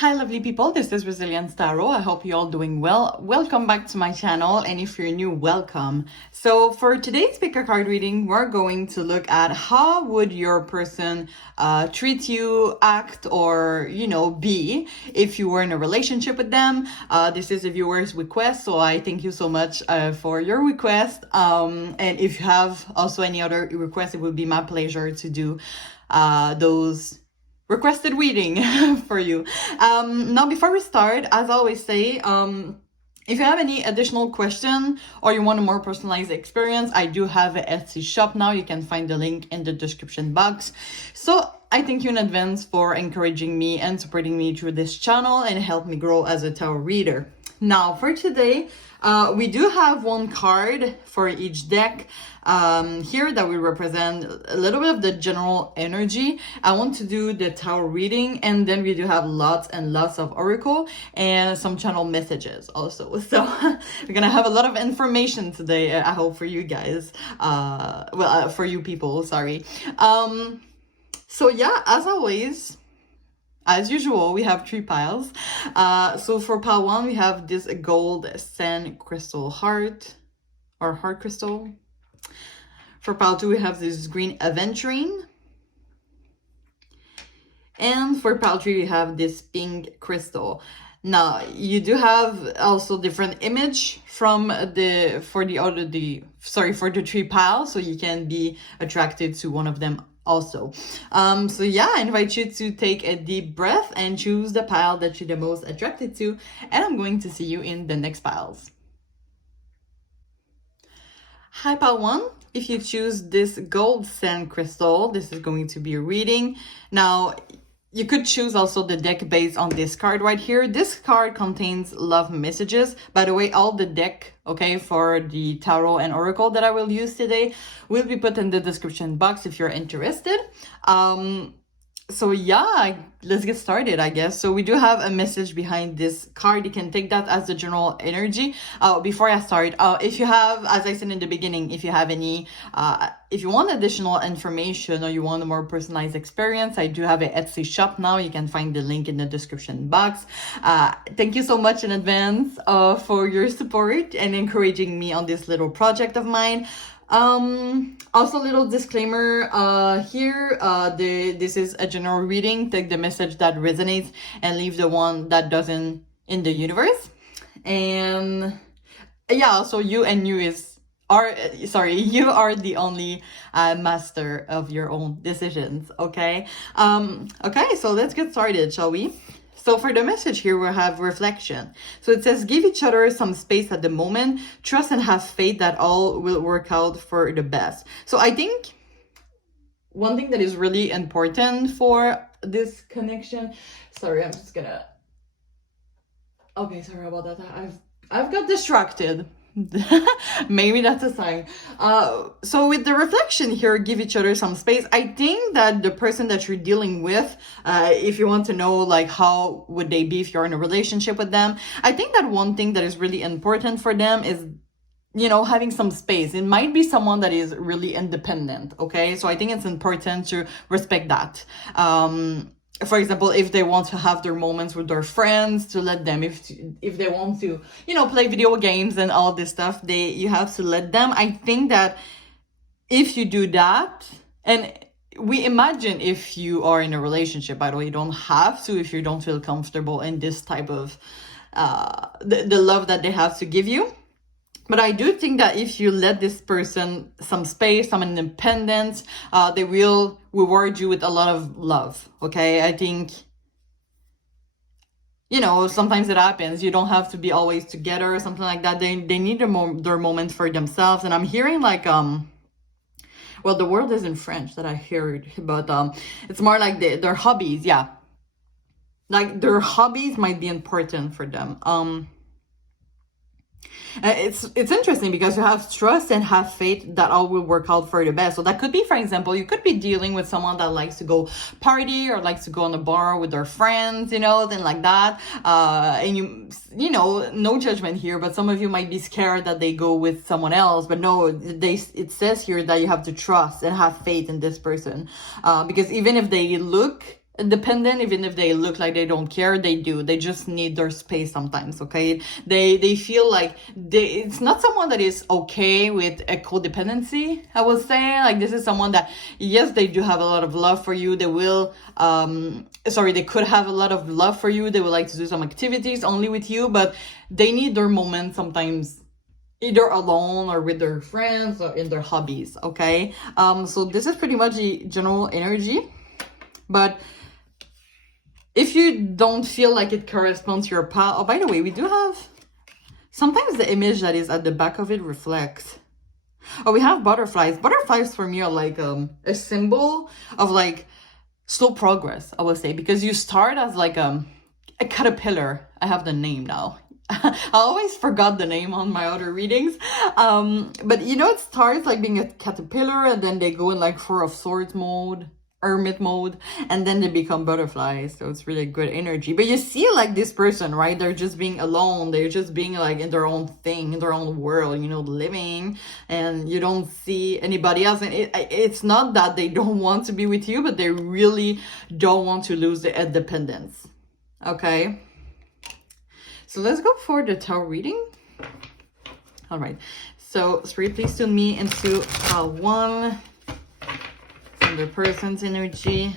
Hi lovely people, this is Resilience Tarot. I hope you're all doing well. Welcome back to my channel, and if you're new, welcome. So for today's pick a card reading, we're going to look at how would your person treat you, act, or be if you were in a relationship with them. This is a viewer's request, so I thank you so much for your request. And if you have also any other requests, it would be my pleasure to do those requested reading for you. Now, before we start, as I always say, if you have any additional question or you want a more personalized experience, I do have an Etsy shop now. You can find the link in the description box. So I thank you in advance for encouraging me and supporting me through this channel and help me grow as a tarot reader. Now, for today, we do have one card for each deck here that will represent a little bit of the general energy. I want to do the tarot reading, and then we do have lots and lots of oracle and some channel messages also. So we're gonna have a lot of information today, I hope, for you guys. For you people, sorry. So yeah, as always, as usual, we have three piles. So for pile one, we have this gold sand crystal heart or heart crystal. For pile two, we have this green Aventurine. And for pile three, we have this pink crystal. Now, you do have also different image from for the three piles, so you can be attracted to one of them also. So yeah, I invite you to take a deep breath and choose the pile that you're the most attracted to, and I'm going to see you in the next piles. Hi, pile one. If you choose this gold sand crystal, this is going to be a reading. Now, you could choose also the deck based on this card right here. This card contains love messages. By the way, all the deck, okay, for the tarot and oracle that I will use today will be put in the description box if you're interested. So yeah, let's get started, I guess. So we do have a message behind this card. You can take that as the general energy. Before I start, if you have, as I said in the beginning, if you have any, if you want additional information or you want a more personalized experience, I do have an Etsy shop now. You can find the link in the description box. Thank you so much in advance for your support and encouraging me on this little project of mine. Also, little disclaimer here, this is a general reading. Take the message that resonates and leave the one that doesn't in the universe. And yeah, so you are the only master of your own decisions, okay? Okay, so let's get started, shall we? So for the message here, we'll have reflection. So it says, give each other some space at the moment, trust and have faith that all will work out for the best. So I think one thing that is really important for this connection, sorry, I'm just gonna, okay, sorry about that. I've got distracted. Maybe that's a sign. So with the reflection here, give each other some space. I think that the person that you're dealing with, if you want to know like how would they be if you're in a relationship with them, I think that one thing that is really important for them is having some space. It might be someone that is really independent, okay? So I think it's important to respect that. For example, if they want to have their moments with their friends, to let them. If they want to, play video games and all this stuff, you have to let them. I think that if you do that, and we imagine if you are in a relationship, by the way, you don't have to if you don't feel comfortable in this type of the love that they have to give you. But I do think that if you let this person some space, some independence, they will reward you with a lot of love, okay? I think, sometimes it happens. You don't have to be always together or something like that. They need their moment for themselves. And I'm hearing like, well, the word is in French that I heard, but it's more like their hobbies, yeah. Like their hobbies might be important for them. It's interesting because you have trust and have faith that all will work out for the best. So that could be, for example, you could be dealing with someone that likes to go party or likes to go on a bar with their friends, thing like that. And no judgment here, but some of you might be scared that they go with someone else. But no, it says here that you have to trust and have faith in this person. Because even if they look dependent, even if they look like they don't care, they do. They just need their space sometimes, okay? They feel like it's not someone that is okay with a codependency, I would say. Like, this is someone that, yes, they do have a lot of love for you. They will, they could have a lot of love for you. They would like to do some activities only with you, but they need their moments sometimes either alone or with their friends or in their hobbies, okay? So this is pretty much the general energy. But if you don't feel like it corresponds to your path, oh, by the way, we do have, sometimes the image that is at the back of it reflects. Oh, we have butterflies. Butterflies for me are like a symbol of like slow progress, I would say, because you start as like a caterpillar. I have the name now. I always forgot the name on my other readings. But you know, it starts like being a caterpillar, and then they go in like Four of Swords mode, hermit mode, and then they become butterflies. So it's really good energy. But you see like this person, right? They're just being alone. They're just being like in their own thing, in their own world, you know, living, and you don't see anybody else. And it's not that they don't want to be with you, but they really don't want to lose the independence. Okay, so let's go for the tarot reading. All right, so Spirit, please tune me into one from the person's energy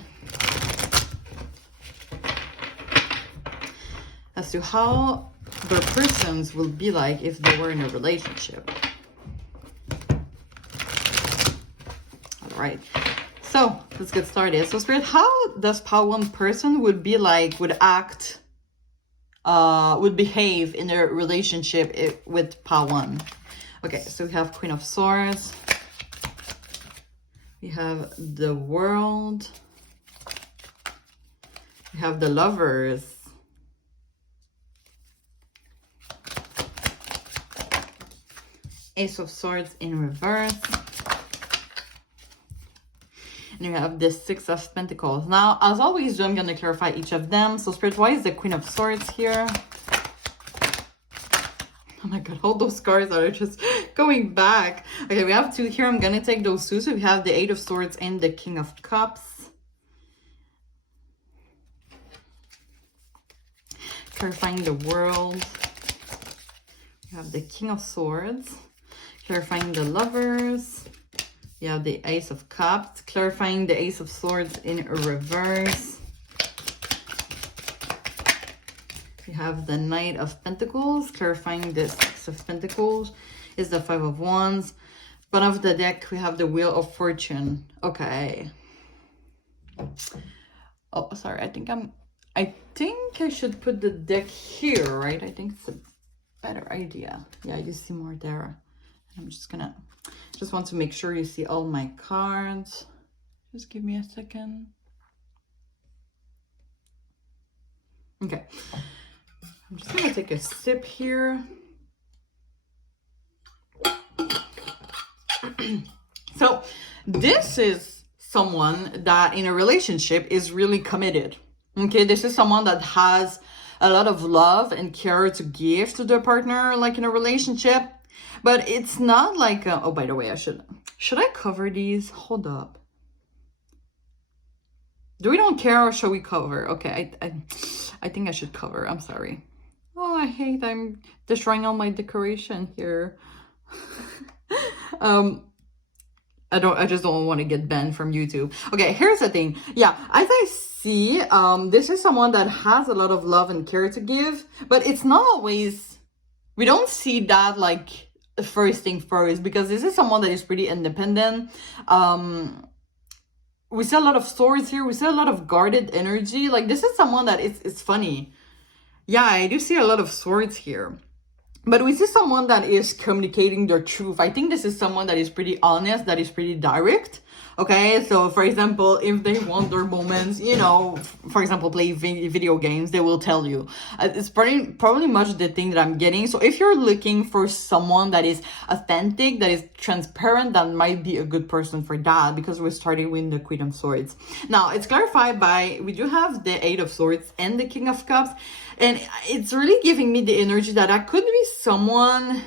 as to how their persons will be like if they were in a relationship. All right, so let's get started. So Spirit, how does one person would be like, would act, would behave in a relationship with one? Okay, so we have Queen of Swords. We have the World. We have the Lovers. Ace of Swords in reverse. And we have the Six of Pentacles. Now, as always, I'm going to clarify each of them. So, Spirit, why is the Queen of Swords here? Oh my God, all those cards are just going back. Okay, we have two here. I'm going to take those two. So we have the Eight of Swords and the King of Cups. Clarifying the World. We have the King of Swords. Clarifying the Lovers. We have the Ace of Cups. Clarifying the Ace of Swords in reverse. We have the Knight of Pentacles, clarifying the Six of Pentacles is the Five of Wands. Bottom of the deck, we have the Wheel of Fortune. Okay. Oh, sorry. I think I should put the deck here, right? I think it's a better idea. Yeah, you see more there. I'm just want to make sure you see all my cards. Just give me a second. Okay. I'm just going to take a sip here. So this is someone that in a relationship is really committed. Okay, this is someone that has a lot of love and care to give to their partner, like in a relationship. But it's not like, oh, by the way, should I cover these? Hold up. Do we don't care or shall we cover? Okay, I think I should cover. I'm sorry. Oh, I'm destroying all my decoration here. I just don't want to get banned from YouTube. Okay, here's the thing. Yeah, as I see, this is someone that has a lot of love and care to give, but it's not always, we don't see that like first thing first, because this is someone that is pretty independent. We see a lot of swords here. We see a lot of guarded energy. Like, this is someone that it's funny. Yeah, I do see a lot of swords here. But we see someone that is communicating their truth. I think this is someone that is pretty honest, that is pretty direct. Okay, so for example, if they want their moments, you know, for example, play video games, they will tell you. It's probably much the thing that I'm getting. So if you're looking for someone that is authentic, that is transparent, that might be a good person for that, because we're starting with the Queen of Swords. Now, it's clarified by, we do have the Eight of Swords and the King of Cups. And it's really giving me the energy that I could be someone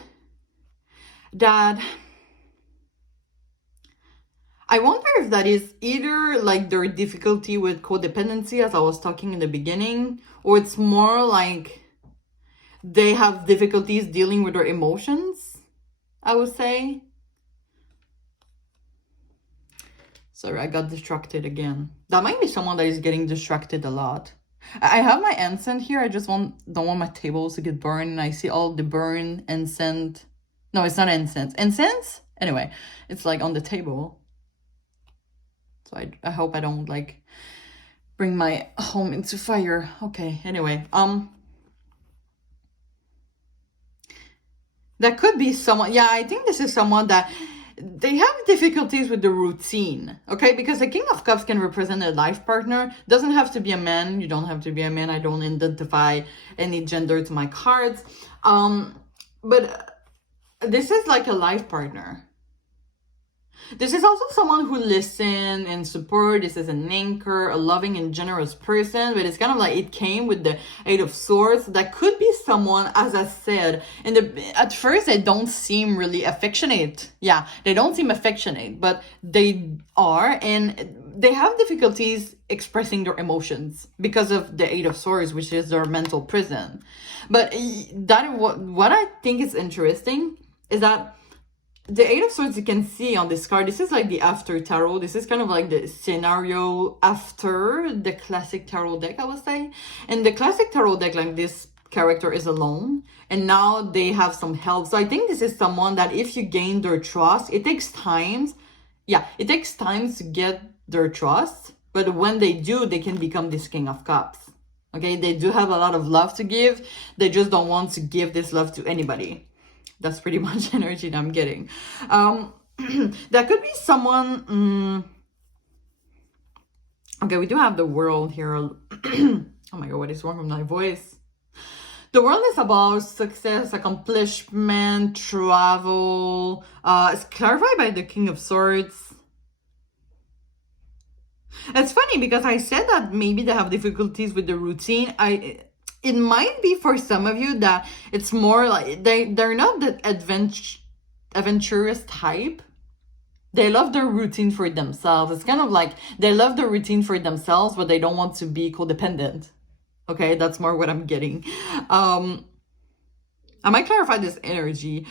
that I wonder if that is either like their difficulty with codependency, as I was talking in the beginning, or it's more like they have difficulties dealing with their emotions, I would say. Sorry, I got distracted again. That might be someone that is getting distracted a lot. I have my incense here. I just don't want my tables to get burned. And I see all the burn incense. No, it's not incense. Incense? Anyway, it's like on the table. So I hope I don't like bring my home into fire. Okay, anyway. That could be someone. Yeah, I think this is someone that they have difficulties with the routine, okay? Because the King of Cups can represent a life partner. Doesn't have to be a man. You don't have to be a man. I don't identify any gender to my cards. But this is like a life partner. This is also someone who listens and support. This is an anchor, a loving and generous person, but it's kind of like it came with the Eight of Swords. That could be someone, as I said, at first they don't seem really affectionate. Yeah, they don't seem affectionate, but they are, and they have difficulties expressing their emotions because of the Eight of Swords, which is their mental prison. But what I think is interesting is that the Eight of Swords, you can see on this card, this is like the after tarot. This is kind of like the scenario after the classic tarot deck, I would say. And the classic tarot deck, like this character is alone, and now they have some help. So I think this is someone that if you gain their trust, it takes time. Yeah, it takes time to get their trust. But when they do, they can become this King of Cups. Okay, they do have a lot of love to give. They just don't want to give this love to anybody. That's pretty much energy that I'm getting. That could be someone. Okay, we do have the world here. Oh my god, what is wrong with my voice? The world is about success, accomplishment, travel. It's clarified by the King of Swords. It's funny because I said that maybe they have difficulties with the routine. It might be for some of you that it's more like they're not the adventurous type. They love their routine for themselves. It's kind of like they love the routine for themselves, but they don't want to be codependent. Okay, that's more what I'm getting. I might clarify this energy.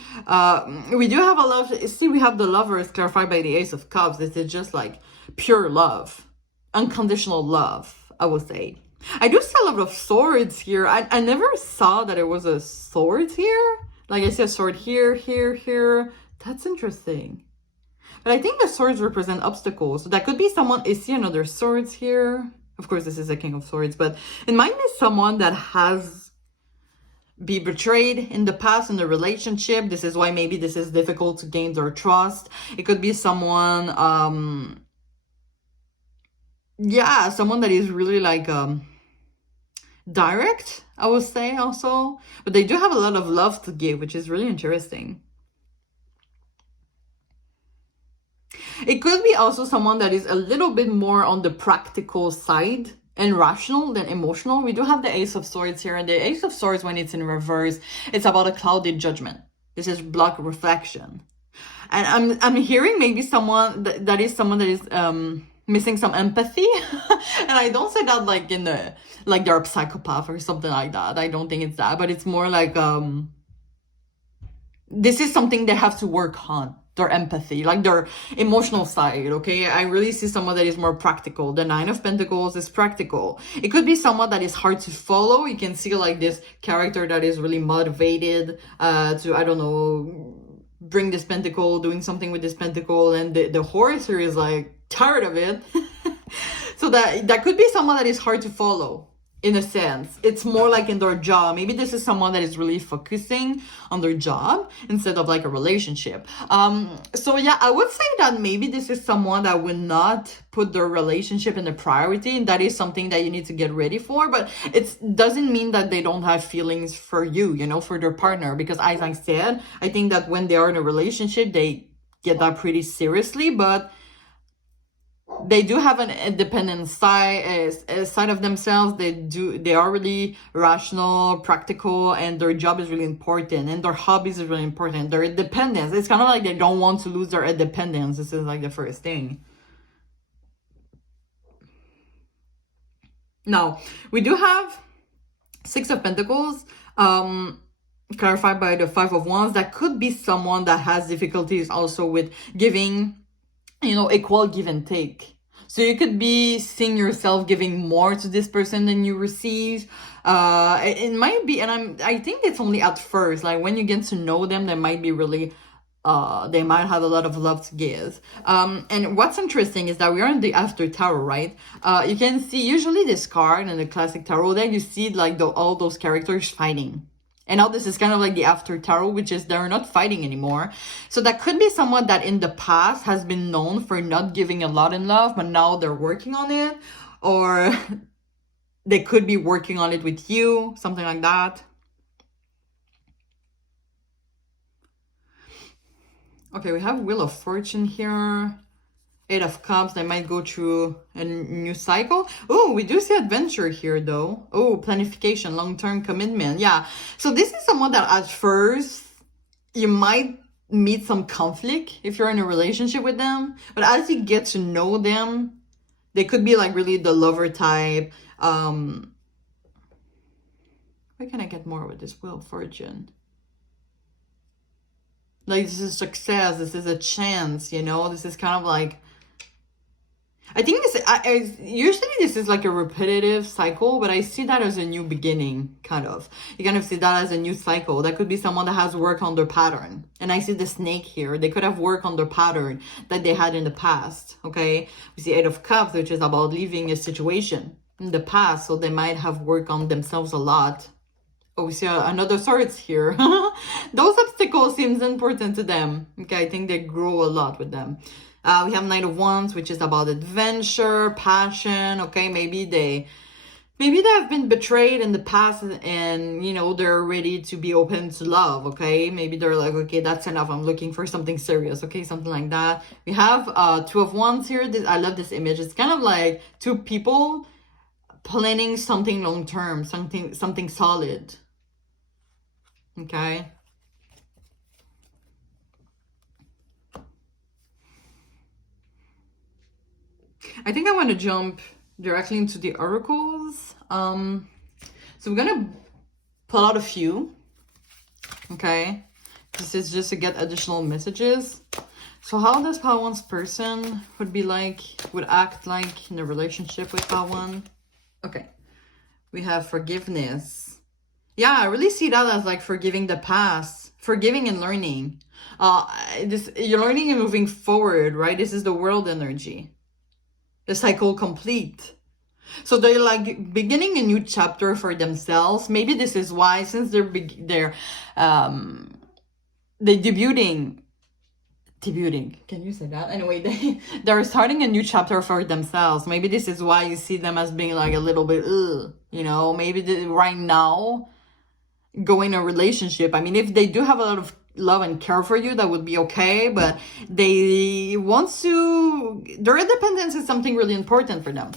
We do have a love. See, we have the Lovers clarified by the Ace of Cups. This is just like pure love, unconditional love, I would say. I do see a lot of swords here. I never saw that it was a sword here. Like I see a sword here, here, here. That's interesting. But I think the swords represent obstacles. So that could be someone. I see another swords here. Of course, this is a King of Swords. But it might be someone that has been betrayed in the past in the relationship. This is why maybe this is difficult to gain their trust. It could be someone... yeah, someone that is really like... direct, I would say also, but they do have a lot of love to give, which is really interesting. It could be also someone that is a little bit more on the practical side and rational than emotional. We do have the Ace of Swords here, and the Ace of Swords, when it's in reverse, it's about a clouded judgment. This is block reflection, and I'm hearing maybe someone that is missing some empathy. And I don't say that like in the like they're a psychopath or something like that. I don't think it's that, but it's more like this is something they have to work on, their empathy, like their emotional side. Okay, I really see someone that is more practical. The Nine of Pentacles is practical. It could be someone that is hard to follow. You can see like this character that is really motivated to, I don't know, bring this pentacle, doing something with this pentacle, and the horse here is like tired of it. So that could be someone that is hard to follow in a sense. It's more like in their job. Maybe this is someone that is really focusing on their job instead of like a relationship. So yeah, I would say that maybe this is someone that will not put their relationship in a priority, and that is something that you need to get ready for. But it doesn't mean that they don't have feelings for you, you know, for their partner, because as I said, I think that when they are in a relationship, they get that pretty seriously. But they do have an independent side of themselves. They are really rational, practical, and their job is really important, and their hobbies is really important. Their independence, it's kind of like they don't want to lose their independence. This is like the first thing. Now, we do have Six of Pentacles, clarified by the Five of Wands. That could be someone that has difficulties also with giving, equal give and take. So you could be seeing yourself giving more to this person than you receive. It might be, and I think it's only at first, like when you get to know them, they might be really, they might have a lot of love to give. And what's interesting is that we are in the After Tarot, right? You can see usually this card in the classic tarot deck, you see like all those characters fighting. And now this is kind of like the After Tarot, which is they're not fighting anymore. So that could be someone that in the past has been known for not giving a lot in love, but now they're working on it. Or they could be working on it with you, something like that. Okay, we have Wheel of Fortune here. Eight of Cups, they might go through a new cycle. Oh, we do see adventure here though. Oh, planification, long-term commitment. Yeah. So this is someone that at first you might meet some conflict if you're in a relationship with them. But as you get to know them, they could be like really the lover type. Where can I get more with this Wheel of Fortune? Like this is success. This is a chance, This is kind of like, I think usually this is like a repetitive cycle, but I see that as a new beginning, kind of. You kind of see that as a new cycle. That could be someone that has worked on their pattern. And I see the snake here. They could have worked on their pattern that they had in the past, okay? We see Eight of Cups, which is about leaving a situation in the past. So they might have worked on themselves a lot. Oh, we see another Swords here. Those obstacles seems important to them. Okay, I think they grow a lot with them. We have Knight of Wands, which is about adventure, passion. Okay, maybe they have been betrayed in the past and, they're ready to be open to love. Okay, maybe they're like, okay, that's enough. I'm looking for something serious. Okay, something like that. We have Two of Wands here. I love this image. It's kind of like two people planning something long-term, something solid. Okay. I think I want to jump directly into the oracles. So we're gonna pull out a few. Okay, this is just to get additional messages. So how does Pawan's person would act like in a relationship with Pawan? Okay, we have forgiveness. Yeah, I really see that as like forgiving the past, forgiving and learning. You're learning and moving forward, right? This is the world energy. The cycle complete. So they're like beginning a new chapter for themselves. Maybe this is why, since they're debuting. Can you say that? Anyway, they're starting a new chapter for themselves. Maybe this is why you see them as being like a little bit, maybe right now, go in a relationship. I mean, if they do have a lot of love and care for you, that would be okay, but their independence is something really important for them.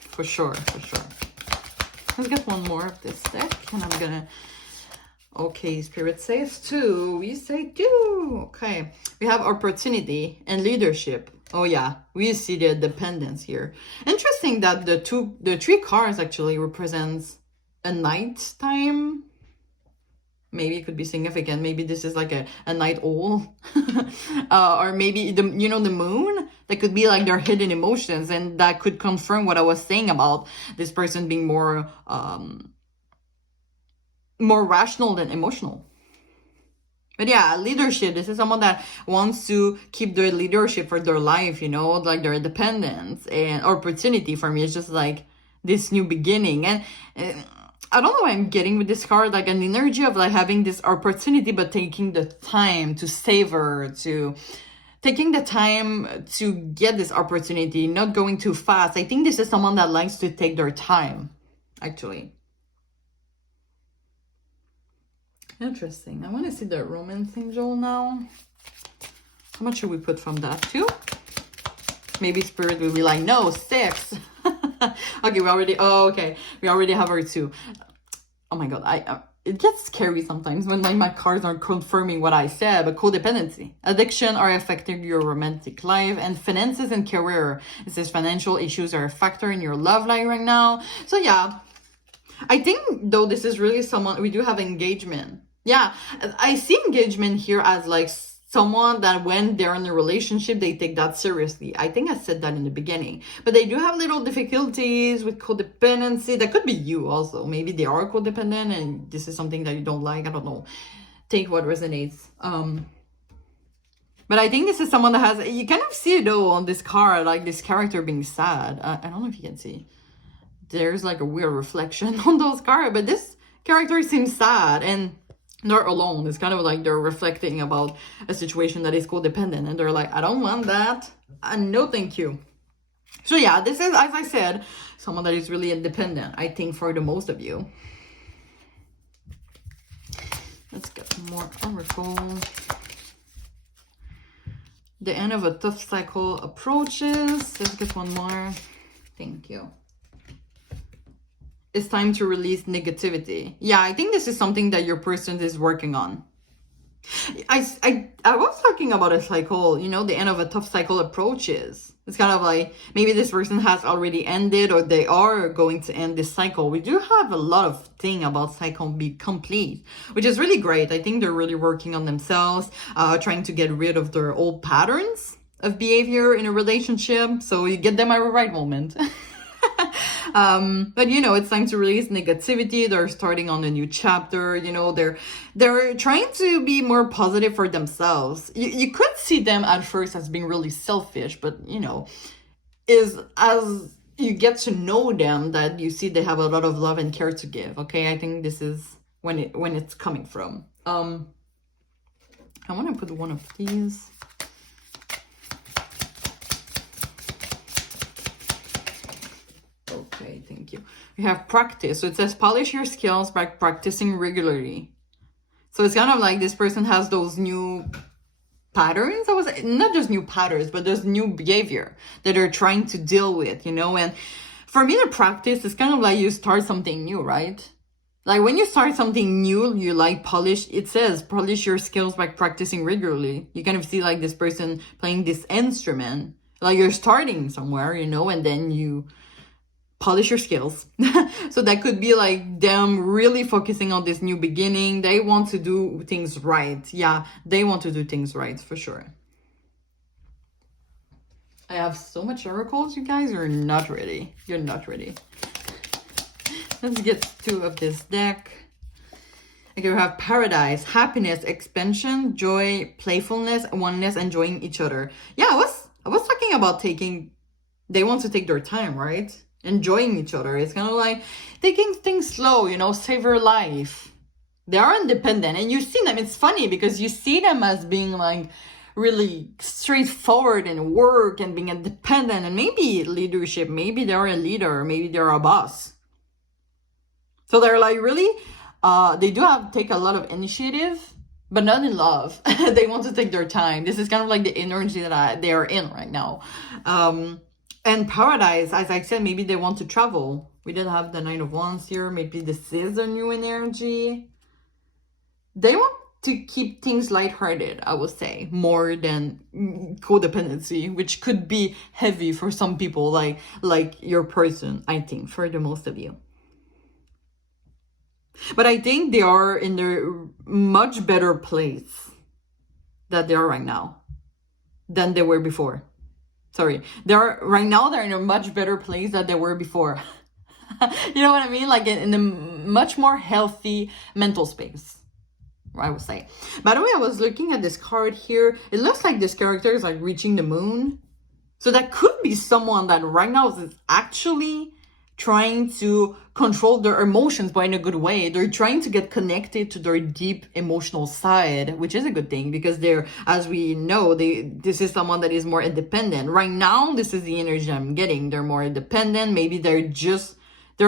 For sure. Let's get one more of this deck, and I'm gonna... Okay, Spirit says 2. We say 2. Okay, we have opportunity and leadership. Oh yeah, we see the dependence here. Interesting that the 3 cards actually represents a night time. Maybe it could be significant. Maybe this is like a night owl. Or maybe the moon. That could be like their hidden emotions, and that could confirm what I was saying about this person being more rational than emotional. But yeah, leadership. This is someone that wants to keep their leadership for their life, like their independence. And opportunity for me is just like this new beginning. And I don't know what I'm getting with this card, like an energy of like having this opportunity, but taking the time to savor, taking the time to get this opportunity, not going too fast. I think this is someone that likes to take their time, actually. Interesting. I want to see the romance angel now. How much should we put from that too? Maybe spirit will be like, no, 6. Okay, we already have our 2. Oh my god, it gets scary sometimes when like my cards are confirming what I said. But codependency, addiction are affecting your romantic life, and finances and career. It says financial issues are a factor in your love life right now. So yeah, I think though this is really someone, we do have engagement. Yeah, I see engagement here as like someone that when they're in a relationship, they take that seriously. I think I said that in the beginning. But they do have little difficulties with codependency. That could be you also. Maybe they are codependent and this is something that you don't like. I don't know. Take what resonates. But I think this is someone that has, you kind of see it though on this card, like this character being sad. I don't know if you can see. There's like a weird reflection on those cards. But this character seems sad and they're alone. It's kind of like they're reflecting about a situation that is codependent and they're like, I don't want that. And no, thank you. So yeah, this is, as I said, someone that is really independent, I think, for the most of you. Let's get more oracle. The end of a tough cycle approaches. Let's get one more. Thank you. It's time to release negativity. Yeah, I think this is something that your person is working on. I was talking about a cycle, you know, the end of a tough cycle approaches. It's kind of like maybe this person has already ended or they are going to end this cycle. We do have a lot of thing about cycle be complete, which is really great. I think they're really working on themselves, trying to get rid of their old patterns of behavior in a relationship. So you get them at the right moment. But you know, it's time to release negativity. They're starting on a new chapter. You know, they're trying to be more positive for themselves. You could see them at first as being really selfish, but you know, is as you get to know them that you see they have a lot of love and care to give. Okay, I think this is when it's coming from. I want to put one of these. Okay, thank you. We have practice. So it says polish your skills by practicing regularly. So it's kind of like this person has those new patterns. I was not just new patterns, but there's new behavior that they're trying to deal with, you know. And for me, the practice is kind of like you start something new, right? Like when you start something new, you like polish. It says polish your skills by practicing regularly. You kind of see like this person playing this instrument. Like you're starting somewhere, you know, and then you polish your skills. So that could be like them really focusing on this new beginning. They want to do things right. Yeah, they want to do things right for sure. I have so much oracles, you guys are not ready. You're not ready. Let's get 2 of this deck. Okay, we have paradise, happiness, expansion, joy, playfulness, oneness, enjoying each other. Yeah, I was talking about they want to take their time, right? Enjoying each other. It's kind of like taking things slow, you know, savor life. They are independent and you see them. It's funny because you see them as being like really straightforward in work and being independent and maybe leadership. Maybe they're a leader, maybe they're a boss. So they're like really, they do take a lot of initiative, but not in love. They want to take their time. This is kind of like the energy that they are in right now. And paradise, as I said, maybe they want to travel. We did have the Knight of Wands here. Maybe this is a new energy. They want to keep things lighthearted, I would say, more than codependency, which could be heavy for some people, like your person, I think, for the most of you. But I think they are in a much better place that they are right now than they were before. Sorry, right now they're in a much better place than they were before. You know what I mean? Like in a much more healthy mental space, I would say. By the way, I was looking at this card here. It looks like this character is like reaching the moon. So that could be someone that right now is actually trying to control their emotions, but in a good way. They're trying to get connected to their deep emotional side, which is a good thing because they're, as we know, this is someone that is more independent. Right now, this is the energy I'm getting. They're more independent. Maybe they're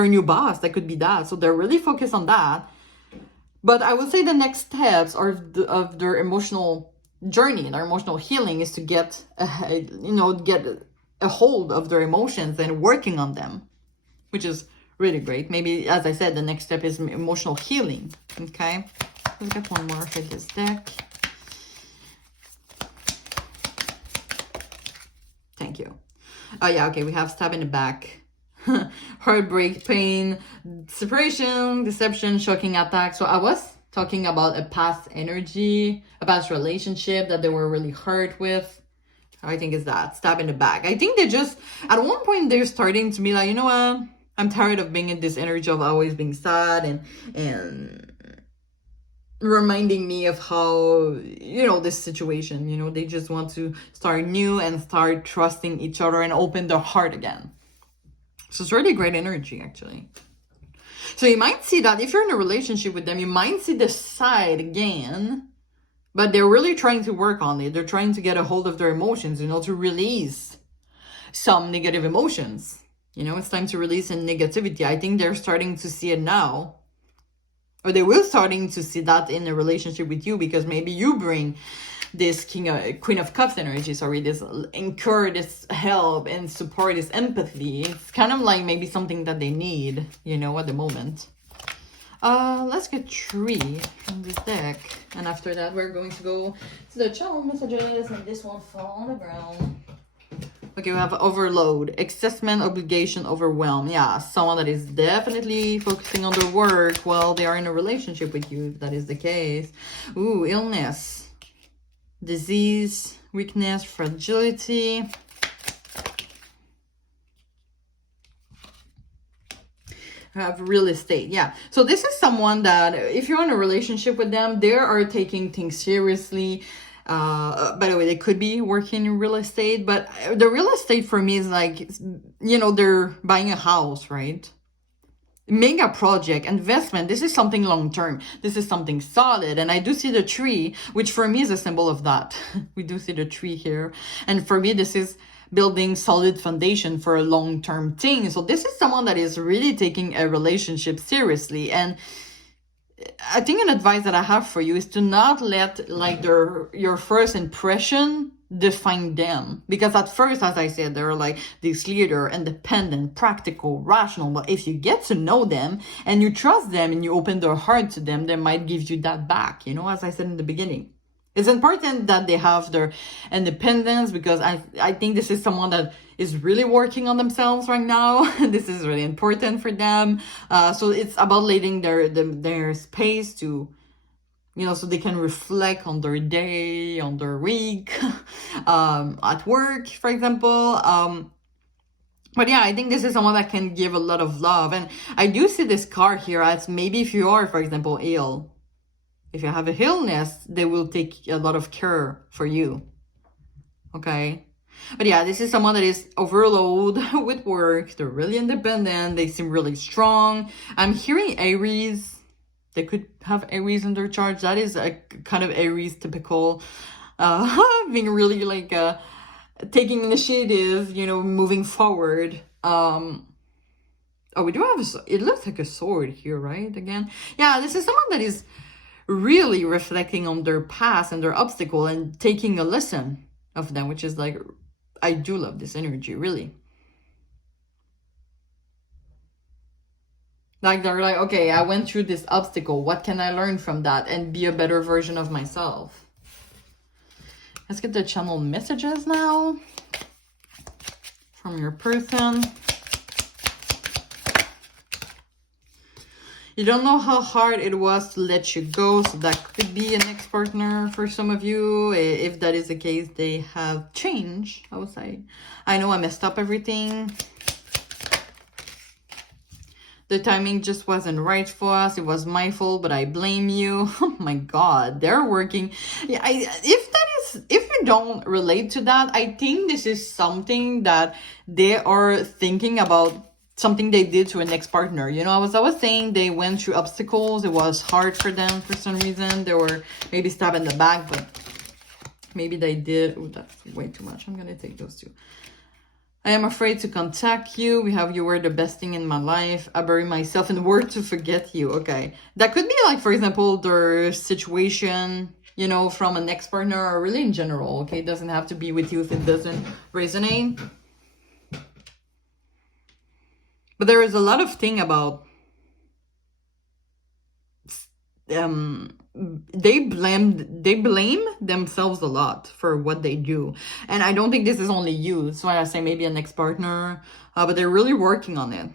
a new boss. That could be that. So they're really focused on that. But I would say the next steps of their emotional journey, their emotional healing is to get a hold of their emotions and working on them, which is really great. Maybe, as I said, the next step is emotional healing. Okay, let's get one more for this deck. Thank you. Oh yeah, okay, we have stab in the back. Heartbreak, pain, separation, deception, shocking attack. So I was talking about a past energy, a past relationship that they were really hurt with. I think it's that, stab in the back. I think they just, at one point, they're starting to be like, you know what? I'm tired of being in this energy of always being sad and reminding me of how, you know, this situation, you know, they just want to start new and start trusting each other and open their heart again. So it's really great energy, actually. So you might see that if you're in a relationship with them, you might see the side again, but they're really trying to work on it. They're trying to get a hold of their emotions, you know, to release some negative emotions. You know, it's time to release some negativity. I think they're starting to see it now. Or they will starting to see that in a relationship with you, because maybe you bring this Queen of Cups energy, this encourage, this help and support, this empathy. It's kind of like maybe something that they need, you know, at the moment. Let's get 3 from this deck. And after that, we're going to go to the channel messages, and this one fall on the ground. Okay, we have overload, assessment, obligation, overwhelm. Yeah, someone that is definitely focusing on their work while they are in a relationship with you, if that is the case. Ooh, illness, disease, weakness, fragility. Have real estate. Yeah, so this is someone that if you're in a relationship with them, they are taking things seriously. By the way, they could be working in real estate, but the real estate for me is like, you know, they're buying a house, right? Mega project, investment. This is something long term. This is something solid. And I do see the tree, which for me is a symbol of that. We do see the tree here. And for me, this is building solid foundation for a long-term thing. So this is someone that is really taking a relationship seriously. And I think an advice that I have for you is to not let like your first impression define them. Because at first, as I said, they're like this leader, independent, practical, rational. But if you get to know them and you trust them and you open their heart to them, they might give you that back, you know, as I said in the beginning. It's important that they have their independence, because I think this is someone that is really working on themselves right now. This is really important for them. So it's about letting their space to, you know, so they can reflect on their day, on their week, at work, for example. But yeah, I think this is someone that can give a lot of love. And I do see this card here as maybe if you are, for example, ill. If you have a illness, they will take a lot of care for you. Okay? But yeah, this is someone that is overload with work. They're really independent. They seem really strong. I'm hearing Aries. They could have Aries in their chart. That is a kind of Aries typical. Being really like taking initiative, you know, moving forward. Oh, we do have, it looks like a sword here, right? Again. Yeah, this is someone that is really reflecting on their past and their obstacle and taking a lesson of them, which is like, I do love this energy, really. Like they're like, okay, I went through this obstacle. What can I learn from that and be a better version of myself? Let's get the channel messages now from your person. You don't know how hard it was to let you go, so that could be an ex-partner for some of you. If that is the case, they have changed, I would say. I know I messed up everything. The timing just wasn't right for us. It was my fault, but I blame you. Oh my God, they're working. Yeah, if you don't relate to that, I think this is something that they are thinking about. Something they did to an ex-partner. You know, as I was saying, they went through obstacles. It was hard for them for some reason. They were maybe stabbed in the back, but maybe they did. Oh, that's way too much. I'm gonna take those two. I am afraid to contact you. We have, you were the best thing in my life. I bury myself in word to forget you. Okay. That could be like, for example, their situation, you know, from an ex-partner, or really in general. Okay. It doesn't have to be with you if it doesn't resonate. But there is a lot of thing about they blame themselves a lot for what they do. And I don't think this is only you. So I say maybe an ex-partner, but they're really working on it.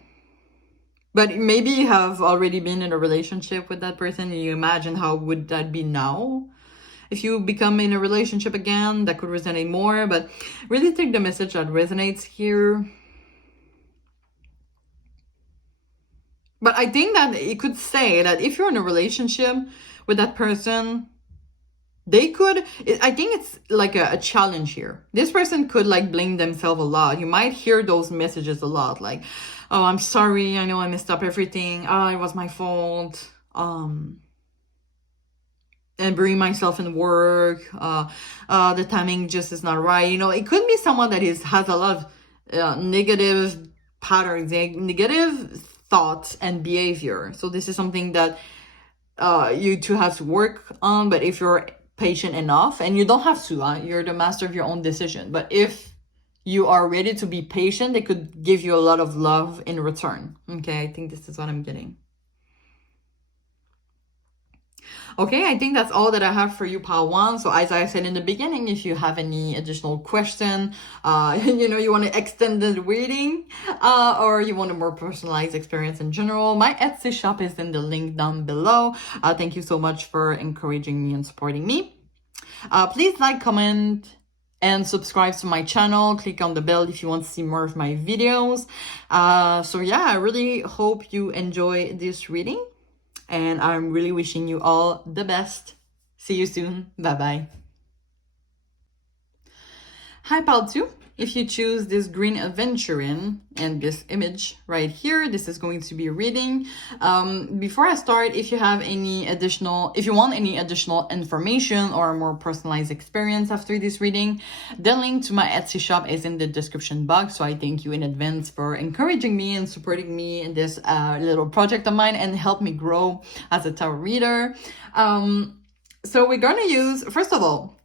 But maybe you have already been in a relationship with that person, and you imagine how would that be now if you become in a relationship again. That could resonate more, but really take the message that resonates here. But I think that it could say that if you're in a relationship with that person, they could, I think it's like a challenge here. This person could like blame themselves a lot. You might hear those messages a lot, like, oh, I'm sorry, I know I messed up everything. Oh, it was my fault. And burying myself in work. The timing just is not right. You know, it could be someone that has a lot of negative patterns, negative thoughts and behavior. So this is something that you two have to work on. But if you're patient enough, and you don't have to, you're the master of your own decision. But if you are ready to be patient, they could give you a lot of love in return. Okay, I think this is what I'm getting. Okay, I think that's all that I have for you, pile one. So as I said in the beginning, if you have any additional question, you want to extend the reading, or you want a more personalized experience in general, my Etsy shop is in the link down below. Thank you so much for encouraging me and supporting me. Please like, comment, and subscribe to my channel. Click on the bell if you want to see more of my videos. So yeah, I really hope you enjoy this reading. And I'm really wishing you all the best. See you soon. Bye-bye. Hi, pile 2. If you choose this green Aventurine and this image right here, this is going to be reading. Before I start, if you want any additional information or a more personalized experience after this reading, the link to my Etsy shop is in the description box. So I thank you in advance for encouraging me and supporting me in this little project of mine and help me grow as a tarot reader. So we're gonna use, first of all,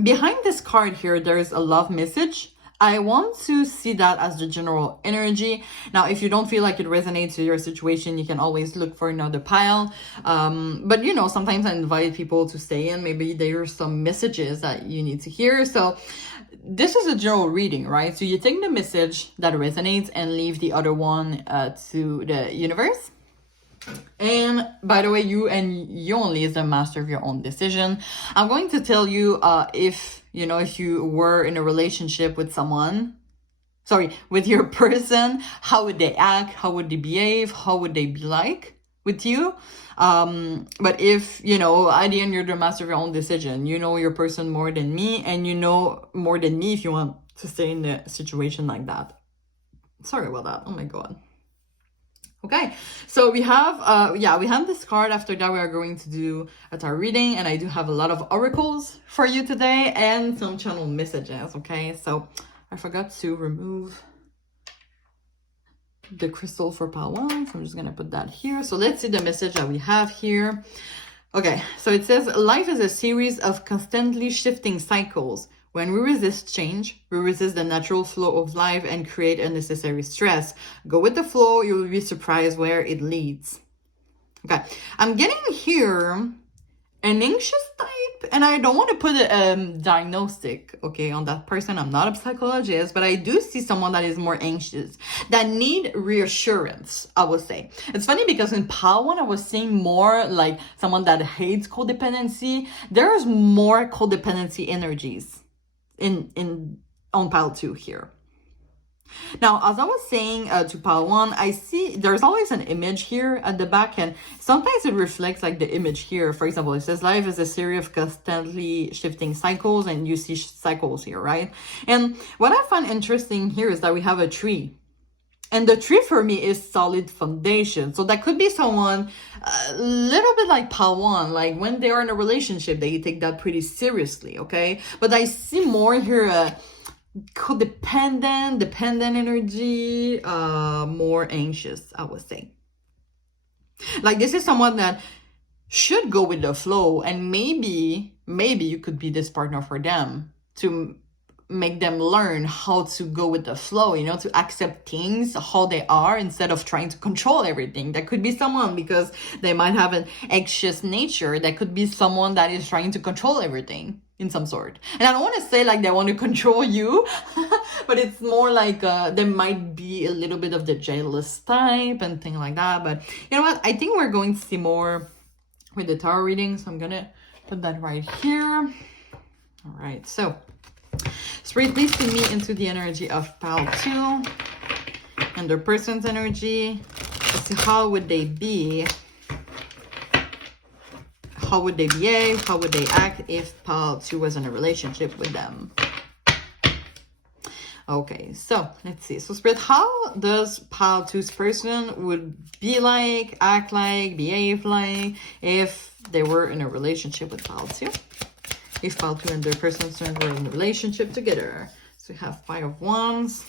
behind this card here, there's a love message. I want to see that as the general energy. Now, if you don't feel like it resonates with your situation, you can always look for another pile. But sometimes I invite people to stay in. Maybe there are some messages that you need to hear. So this is a general reading, right? So you take the message that resonates and leave the other one to the universe. And by the way, you only is the master of your own decision. I'm going to tell you if you were in a relationship with with your person, how would they act, how would they behave, how would they be like with you. But if, at the end, you're the master of your own decision. You know your person more than me, and you know more than me if you want to stay in a situation like that. Sorry about that. Oh my God. Okay, so we have this card. After that, we are going to do a tarot reading, and I do have a lot of oracles for you today and some channel messages. Okay, so I forgot to remove the crystal for pile 1, so I'm just gonna put that here. So let's see the message that we have here. Okay, so it says, life is a series of constantly shifting cycles. When we resist change, we resist the natural flow of life and create unnecessary stress. Go with the flow, you will be surprised where it leads. Okay, I'm getting here an anxious type, and I don't want to put a diagnostic, okay, on that person. I'm not a psychologist, but I do see someone that is more anxious, that need reassurance, I would say. It's funny because in pile 1, I was seeing more like someone that hates codependency. There's more codependency energies on pile 2 here. Now, as I was saying to pile 1, I see there's always an image here at the back, and sometimes it reflects like the image here. For example, it says life is a series of constantly shifting cycles, and you see cycles here, right? And what I find interesting here is that we have a tree. And the tree for me is solid foundation. So that could be someone a little bit like pile 1, like when they are in a relationship, they take that pretty seriously, okay? But I see more here codependent, dependent energy, more anxious, I would say. Like this is someone that should go with the flow, and maybe you could be this partner for them to make them learn how to go with the flow, you know, to accept things how they are instead of trying to control everything. That could be someone because they might have an anxious nature. That could be someone that is trying to control everything in some sort. And I don't want to say like they want to control you, but it's more like there might be a little bit of the jealous type and things like that. But you know what? I think we're going to see more with the tarot reading. So I'm going to put that right here. All right. So Spirit, please put me into the energy of pile 2 and their person's energy. Let's see, how would they be? How would they behave? How would they act if pile 2 was in a relationship with them? Okay, so let's see. So Spirit, how does pile 2's person would be like, act like, behave like if they were in a relationship with pile 2? If pile 2 and their person's were in a relationship together. So we have 5 of Wands,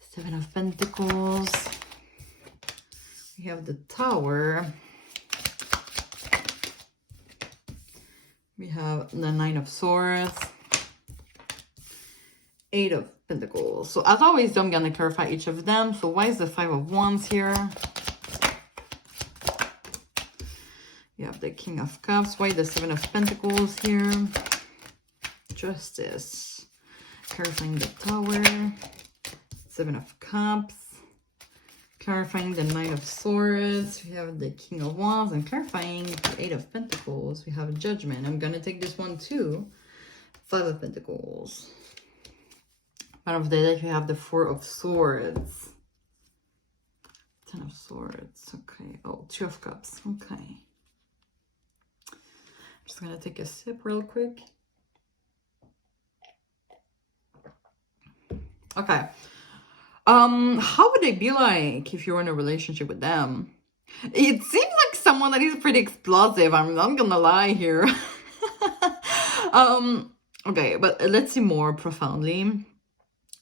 7 of Pentacles. We have the Tower. We have the 9 of Swords, 8 of Pentacles. So as always, I'm going to clarify each of them. So why is the 5 of Wands here? You have the King of Cups. Why the 7 of Pentacles here? Justice. Clarifying the Tower. 7 of Cups. Clarifying the 9 of Swords. We have the King of Wands. And clarifying the 8 of Pentacles. We have Judgment. I'm going to take this one too. 5 of Pentacles. Bottom of the deck, we have the 4 of Swords. 10 of Swords. Okay. Oh, 2 of Cups. Okay. Just gonna take a sip real quick. Okay. How would they be like if you're in a relationship with them? It seems like someone that is pretty explosive. I'm not gonna lie here. Okay, but let's see more profoundly.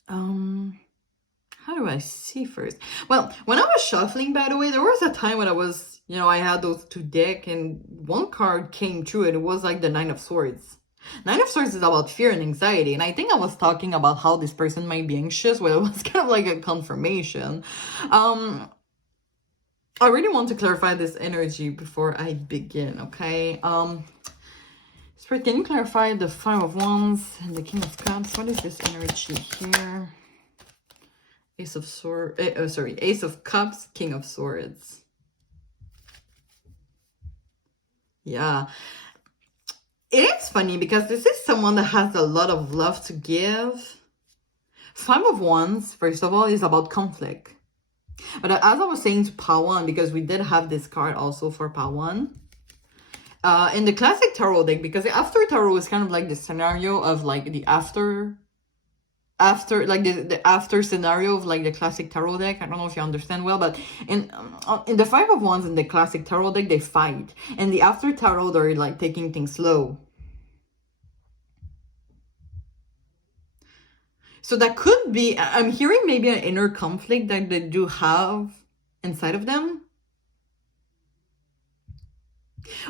How do I see first? Well, when I was shuffling, by the way, there was a time when I was, you know, I had those 2 decks and one card came through and it was like the 9 of Swords. 9 of Swords is about fear and anxiety. And I think I was talking about how this person might be anxious. Well, it was kind of like a confirmation. I really want to clarify this energy before I begin, okay? Spirit, can you clarify the 5 of Wands and the King of Cups? What is this energy here? Ace of Swords, Ace of Cups, King of Swords. Yeah. It is funny because this is someone that has a lot of love to give. 5 of Wands, first of all, is about conflict. But as I was saying to pile 1, because we did have this card also for pile 1. In the classic tarot deck, because the after tarot is kind of like the scenario of like the after like the after scenario of like the classic tarot deck. I don't know if you understand well, but in the 5 of Wands in the classic tarot deck, they fight, and the after tarot, they're like taking things slow. So that could be, I'm hearing maybe an inner conflict that they do have inside of them.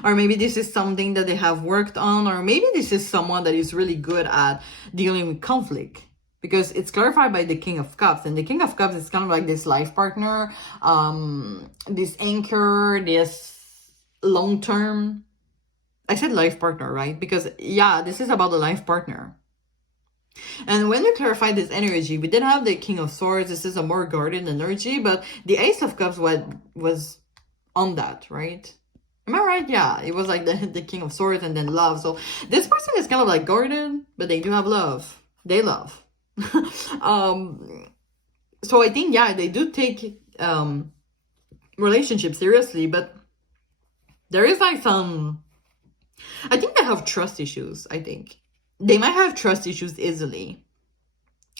Or maybe this is something that they have worked on, or maybe this is someone that is really good at dealing with conflict. Because it's clarified by the King of Cups. And the King of Cups is kind of like this life partner, this anchor, this long-term. I said life partner, right? Because, yeah, this is about the life partner. And when you clarify this energy, we did have the King of Swords. This is a more guarded energy. But the Ace of Cups was on that, right? Am I right? Yeah, it was like the King of Swords and then love. So this person is kind of like guarded, but they do have love. They love. So I think, yeah, they do take relationships seriously, but there is like some, I think they have trust issues. I think they might have trust issues easily.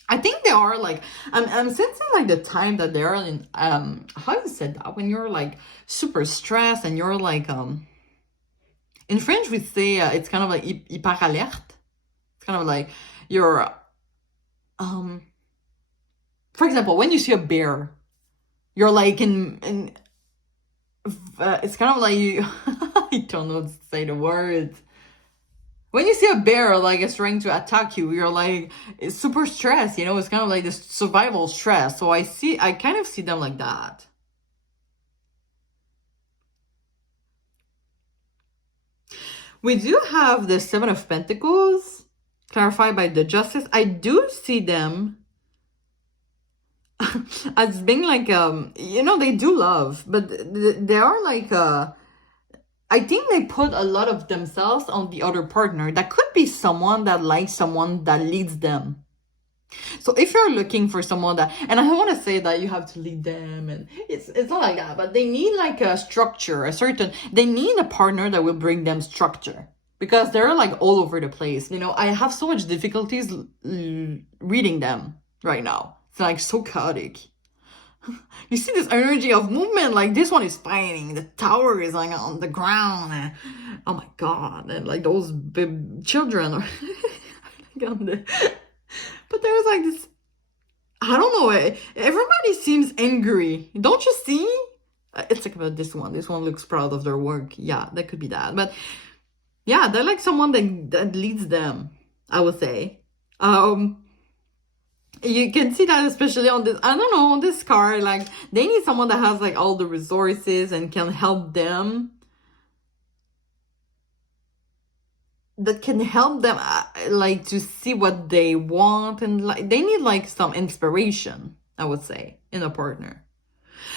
I think they are like, I'm sensing like the time that they are in, how you said that, when you're like super stressed and you're like, in French we say it's kind of like hyper alerte. It's kind of like you're, for example, when you see a bear, you're like in it's kind of like you, I don't know how to say the words. When you see a bear like it's trying to attack you, you're like, it's super stressed, you know, it's kind of like this survival stress. So I kind of see them like that. We do have the Seven of Pentacles, clarified by the Justice. I do see them as being like, you know, they do love, but they are like, I think they put a lot of themselves on the other partner. That could be someone that likes someone that leads them. So if you're looking for someone that, and I don't want to say that you have to lead them, and it's not like that, but they need like a structure, they need a partner that will bring them structure, because they're like all over the place. You know, I have so much difficulties reading them right now. It's like so chaotic. You see this energy of movement, like this one is fighting, the tower is like on the ground, and, oh my god, and like those big children are like on the, but there's like this, I don't know, everybody seems angry, don't you see? It's like about this one looks proud of their work. Yeah, that could be that, but yeah, they're like someone that leads them, I would say. You can see that especially on this, I don't know, on this card, like they need someone that has like all the resources and can help them, that can help them like to see what they want, and like they need like some inspiration, I would say, in a partner.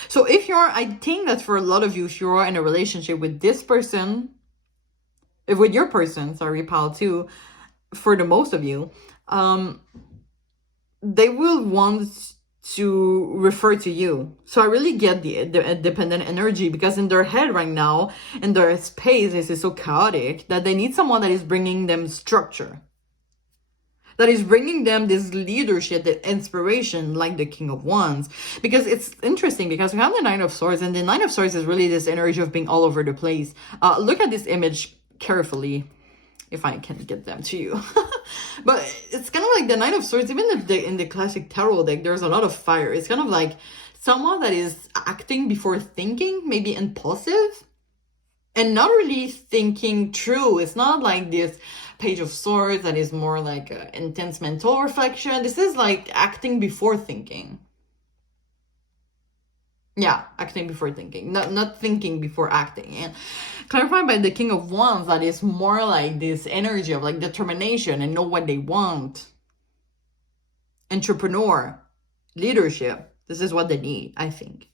So if you're, I think that for a lot of you, if you're in a relationship with this person, if with your person, sorry, pal, too, for the most of you, they will want to refer to you. So I really get the dependent energy, because in their head right now, in their space, this is so chaotic that they need someone that is bringing them structure, that is bringing them this leadership, the inspiration, like the King of Wands. Because it's interesting, because we have the Nine of Swords, and the Nine of Swords is really this energy of being all over the place. Look at this image carefully, if I can get them to you. But it's kind of like the Nine of Swords, even in the classic tarot deck, there's a lot of fire. It's kind of like someone that is acting before thinking, maybe impulsive, and not really thinking true. It's not like this Page of Swords that is more like intense mental reflection. This is like acting before thinking. Yeah, acting before thinking, not thinking before acting. And clarified by the King of Wands, that is more like this energy of like determination and know what they want. Entrepreneur, leadership. This is what they need, I think.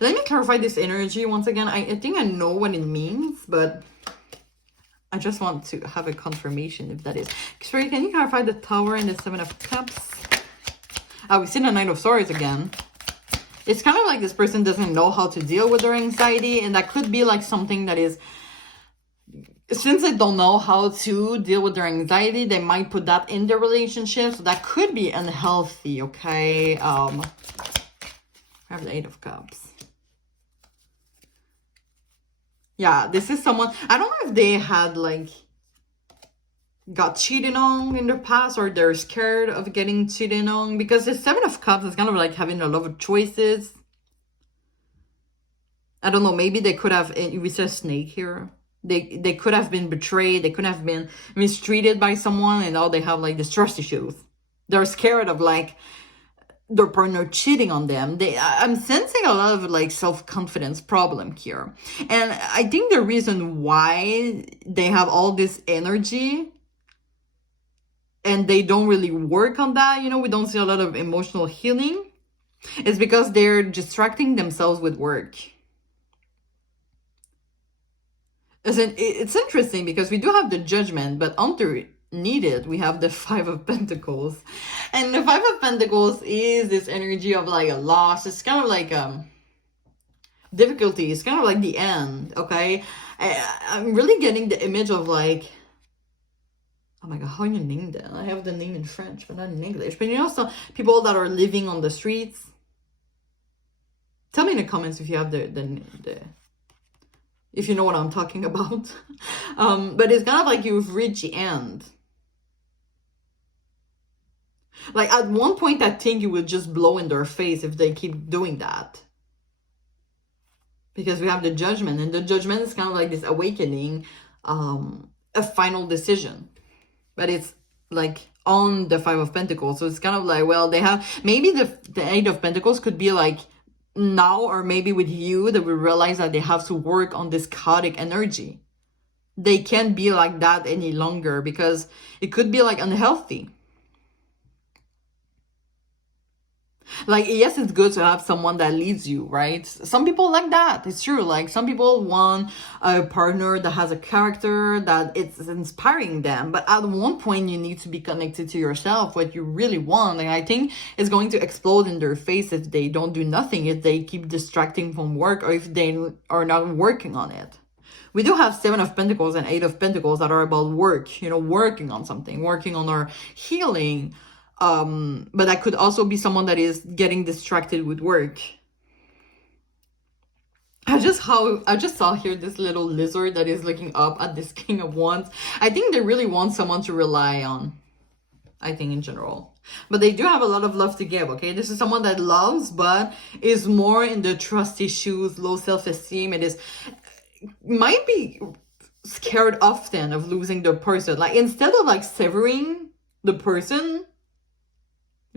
Let me clarify this energy once again. I think I know what it means, but I just want to have a confirmation if that is. Sorry, can you clarify the Tower and the Seven of Cups? We've seen the Knight of Swords again. It's kind of like this person doesn't know how to deal with their anxiety, and that could be like something that is, since they don't know how to deal with their anxiety, they might put that in their relationship, so that could be unhealthy, okay? I have the Eight of Cups. Yeah, this is someone, I don't know if they had like got cheated on in the past, or they're scared of getting cheated on, because the Seven of Cups is kind of like having a lot of choices. I don't know, maybe they could have, we see a snake here, they could have been betrayed, they could have been mistreated by someone, and now they have like this trust issues. They're scared of like their partner cheating on them. I'm sensing a lot of like self-confidence problem here, and I think the reason why they have all this energy and they don't really work on that, you know, we don't see a lot of emotional healing, is because they're distracting themselves with work. It's interesting because we do have the Judgment, but underneath it, we have the Five of Pentacles. And the Five of Pentacles is this energy of like a loss. It's kind of like difficulty. It's kind of like the end, okay? I'm really getting the image of like, oh my god, how you name that? I have the name in French, but not in English. But you know, some people that are living on the streets. Tell me in the comments if you have the if you know what I'm talking about. But it's kind of like you've reached the end. Like at one point, I think you will just blow in their face if they keep doing that. Because we have the Judgment, and the Judgment is kind of like this awakening. a final decision. But it's like on the Five of Pentacles. So it's kind of like, well, they have, maybe the Eight of Pentacles could be like now, or maybe with you, that we realize that they have to work on this chaotic energy. They can't be like that any longer because it could be like unhealthy. Like, yes, it's good to have someone that leads you, right? Some people like that. It's true. Like, some people want a partner that has a character that it's inspiring them. But at one point, you need to be connected to yourself, what you really want. And I think it's going to explode in their face if they don't do nothing, if they keep distracting from work, or if they are not working on it. We do have Seven of Pentacles and Eight of Pentacles that are about work, you know, working on something, working on our healing. But that could also be someone that is getting distracted with work. I just saw here this little lizard that is looking up at this King of Wands. I think they really want someone to rely on, I think, in general. But they do have a lot of love to give, okay? This is someone that loves, but is more in the trust issues, low self-esteem. Might be scared often of losing the person. Like, instead of like severing the person,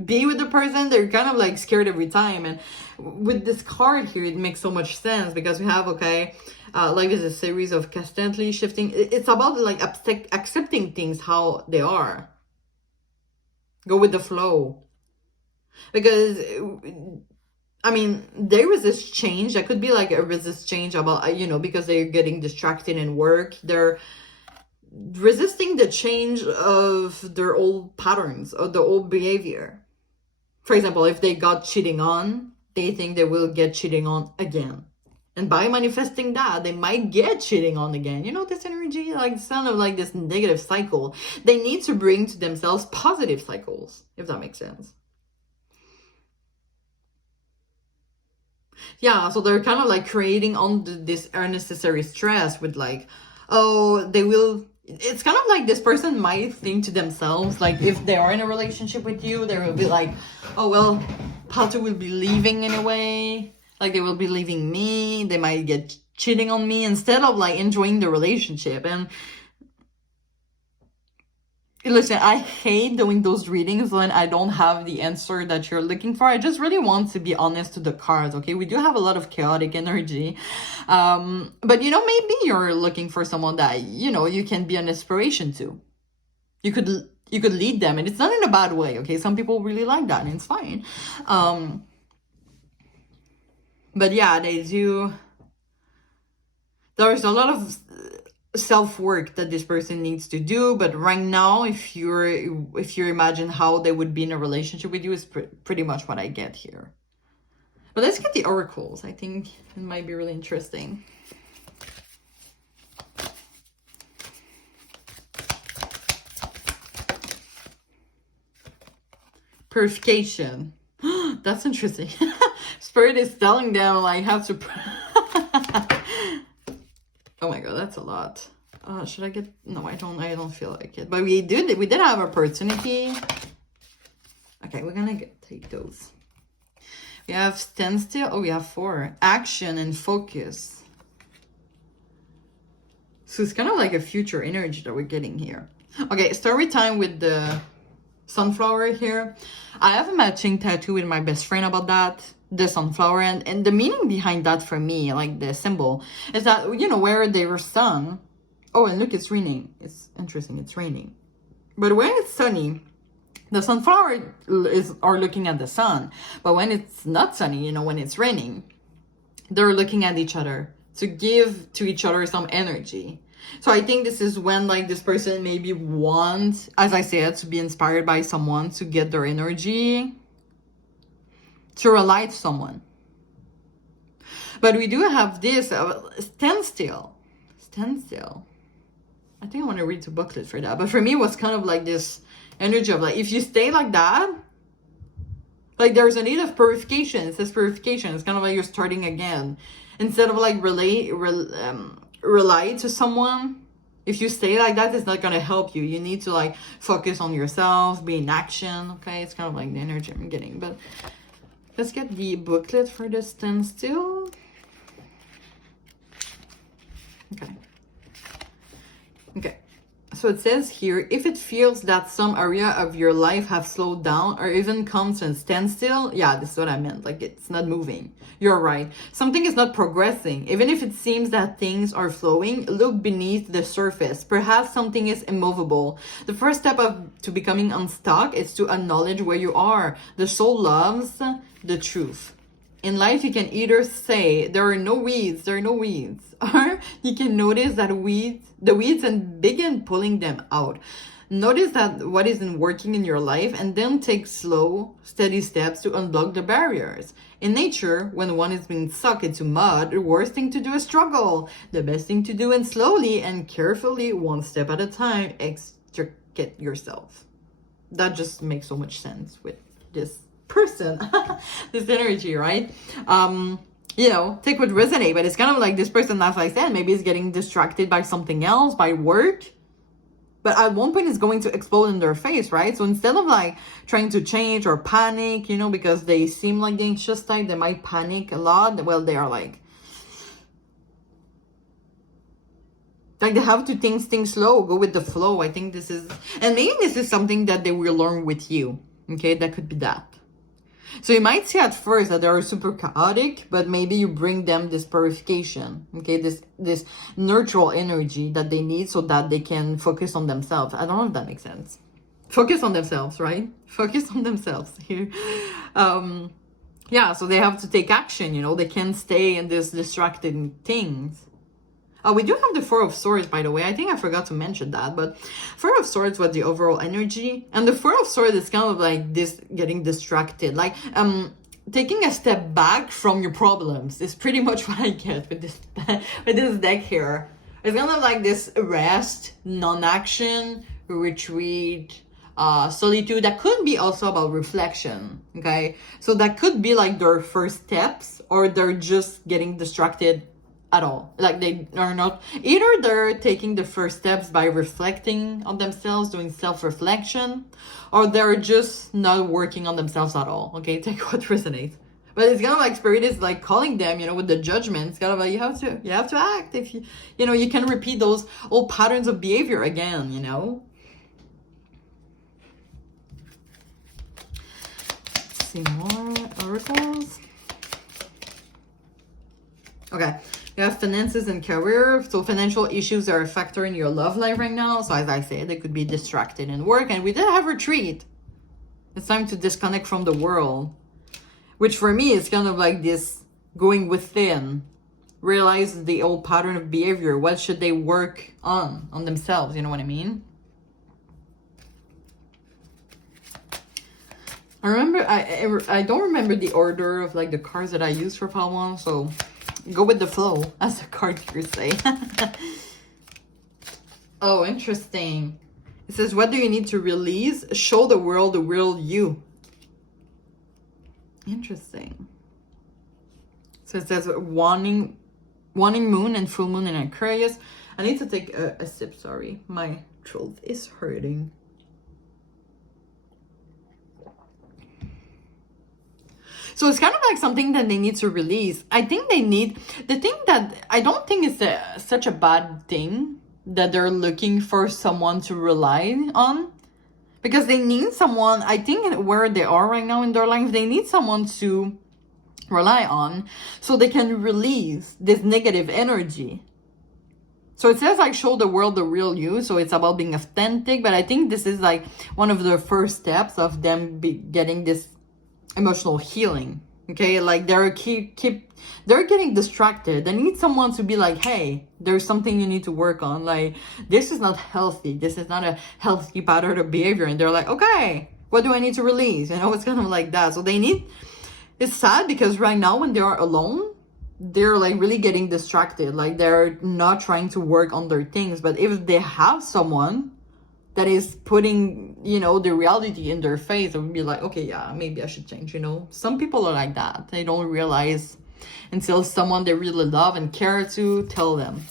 be with the person, they're kind of like scared every time. And with this card here, it makes so much sense because we have, okay, life is a series of constantly shifting. It's about like accepting things how they are. Go with the flow. Because, I mean, they resist change. That could be like a resist change about, you know, because they're getting distracted in work. They're resisting the change of their old patterns or the old behavior. For example, if they got cheating on, they think they will get cheating on again. And by manifesting that, they might get cheating on again. You know, this energy, like, it's kind of like this negative cycle. They need to bring to themselves positive cycles, if that makes sense. Yeah, so they're kind of like creating on this unnecessary stress with like, oh, they will... It's kind of like this person might think to themselves, like, if they are in a relationship with you, they will be like, oh, well, Pato will be leaving in a way. Like, they will be leaving me. They might get cheating on me instead of, like, enjoying the relationship. And listen, I hate doing those readings when I don't have the answer that you're looking for. I just really want to be honest to the cards, okay? We do have a lot of chaotic energy. But, you know, maybe you're looking for someone that, you know, you can be an inspiration to. You could lead them, and it's not in a bad way, okay? Some people really like that, and it's fine. But yeah, they do... There's a lot of self-work that this person needs to do, but right now, if you imagine how they would be in a relationship with you, is pretty much what I get here. But let's get the oracles. I think it might be really interesting. Purification. That's interesting. Spirit is telling them, like, have to... Oh my god, that's a lot. Should I get... No, I don't feel like it. But we did have opportunity. Okay, we're gonna take those. We have standstill. Oh, we have 4. Action and focus. So it's kind of like a future energy that we're getting here. Okay, story time with the sunflower here. I have a matching tattoo with my best friend about that. The sunflower, and the meaning behind that for me, like the symbol, is that, you know, where they were sun. Oh, and look, it's raining. It's interesting, it's raining. But when it's sunny, the sunflower are looking at the sun. But when it's not sunny, you know, when it's raining, they're looking at each other to give to each other some energy. So I think this is when, like, this person maybe wants, as I said, to be inspired by someone to get their energy, to rely to someone. But we do have this standstill. I think I want to read the booklet for that. But for me, it was kind of like this energy of, like, if you stay like that, like, there's a need of purification. It says purification. It's kind of like you're starting again. Instead of, like, rely to someone, if you stay like that, it's not going to help you. You need to, like, focus on yourself, be in action, okay? It's kind of like the energy I'm getting. But let's get the booklet for the standstill. Okay. Okay. So it says here, if it feels that some area of your life have slowed down or even comes to a standstill, yeah, this is what I meant. Like, it's not moving. You're right. Something is not progressing. Even if it seems that things are flowing, look beneath the surface. Perhaps something is immovable. The first step to becoming unstuck is to acknowledge where you are. The soul loves the truth. In life, you can either say, there are no weeds, or you can notice the weeds and begin pulling them out. Notice that what isn't working in your life and then take slow, steady steps to unblock the barriers. In nature, when one is being sucked into mud, the worst thing to do is struggle. The best thing to do is slowly and carefully, one step at a time, extricate yourself. That just makes so much sense with this person, this energy, right? Take what resonate, but it's kind of like this person, as I said, maybe is getting distracted by something else, by work, but at one point it's going to explode in their face, right? So instead of like trying to change or panic, because they seem like the anxious type, they might panic a lot. Well, they are like they have to think slow, go with the flow. I think this is, and maybe this is something that they will learn with you. Okay, that could be that. So you might see at first that they are super chaotic, but maybe you bring them this purification, okay, this neutral energy that they need so that they can focus on themselves. I don't know if that makes sense. Focus on themselves, right? Focus on themselves here. So they have to take action, they can't stay in this distracting things. We do have the Four of Swords, by the way. I think I forgot to mention that, but Four of Swords was the overall energy. And the Four of Swords is kind of like this getting distracted. Like, taking a step back from your problems is pretty much what I get with this deck here. It's kind of like this rest, non-action, retreat, solitude. That could be also about reflection, okay? So that could be like their first steps, or they're just getting distracted at all. Like, they are not, either they're taking the first steps by reflecting on themselves, doing self-reflection, or they're just not working on themselves at all. Okay, take what resonates. But it's kind of like Spirit is like calling them, with the judgment. It's kind of like you have to act. If you can repeat those old patterns of behavior again. Let's see more oracles. Okay. You have finances and career. So financial issues are a factor in your love life right now. So as I said, they could be distracted in work. And we did have retreat. It's time to disconnect from the world. Which for me is kind of like this going within. Realize the old pattern of behavior. What should they work on themselves? You know what I mean? I don't remember the order of like the cards that I used for pile one. So go with the flow, as the card here say. Oh, interesting. It says, what do you need to release? Show the world the real you. Interesting. So it says wanting moon and full moon in Aquarius. I need to take a sip, sorry. My throat is hurting. So it's kind of like something that they need to release. I think they need, the thing that I don't think is such a bad thing that they're looking for someone to rely on, because they need someone, I think where they are right now in their life, they need someone to rely on so they can release this negative energy. So it says like show the world the real you. So it's about being authentic, but I think this is like one of the first steps of them getting this emotional healing. Okay, like they're getting distracted. They need someone to be like, hey, there's something you need to work on. Like, this is not healthy. This is not a healthy pattern of behavior. And they're like, okay, what do I need to release? It's kind of like that. So it's sad because right now when they are alone, they're like really getting distracted. Like, they're not trying to work on their things. But if they have someone that is putting, the reality in their face, and be like, okay, yeah, maybe I should change, Some people are like that. They don't realize until someone they really love and care to tell them.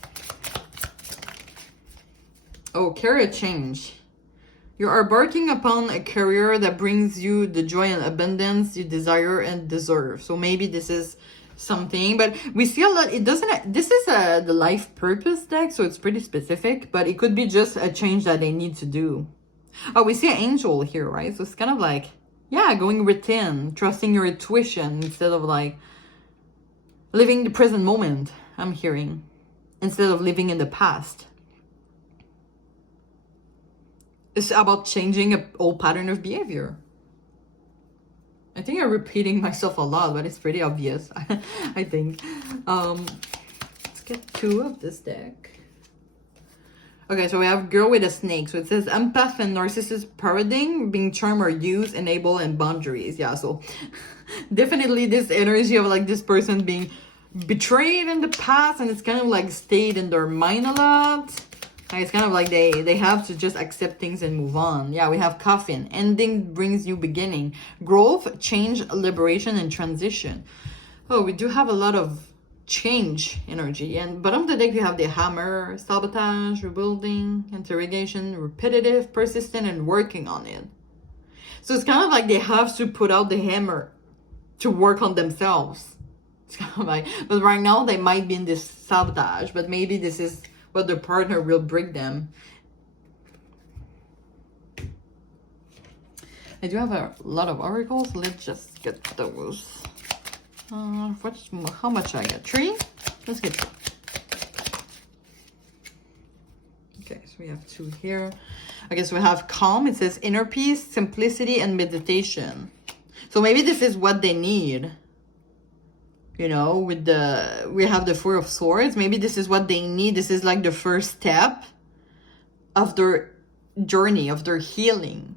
Oh, career change. You are embarking upon a career that brings you the joy and abundance you desire and deserve. So maybe this is something, but we see a lot. It doesn't, this is the life purpose deck, so it's pretty specific, but it could be just a change that they need to do. Oh, we see an angel here, right? So it's kind of like, yeah, going within, trusting your intuition instead of like living the present moment, I'm hearing, instead of living in the past. It's about changing an old pattern of behavior. I think I'm repeating myself a lot, but it's pretty obvious, I think. Let's get 2 of this deck. Okay, so we have girl with a snake. So it says empath and narcissist paradigm, being charmed or used, enable, and boundaries. Yeah, so definitely this energy of like this person being betrayed in the past, and it's kind of like stayed in their mind a lot. Like, it's kind of like they have to just accept things and move on. Yeah, we have coffin. Ending brings new beginning. Growth, change, liberation, and transition. Oh, we do have a lot of change energy. And bottom of the deck, we have the hammer, sabotage, rebuilding, interrogation, repetitive, persistent, and working on it. So it's kind of like they have to put out the hammer to work on themselves. It's kind of like, but right now they might be in this sabotage, but maybe this is what their partner will bring them. I do have a lot of oracles. Let's just get those. How much I get? 3? Let's get 3. Okay, so we have 2 here. Okay, so we have calm. It says inner peace, simplicity, and meditation. So maybe this is what they need. You know, with we have the 4 of swords. Maybe this is what they need. This is like the first step of their journey, of their healing.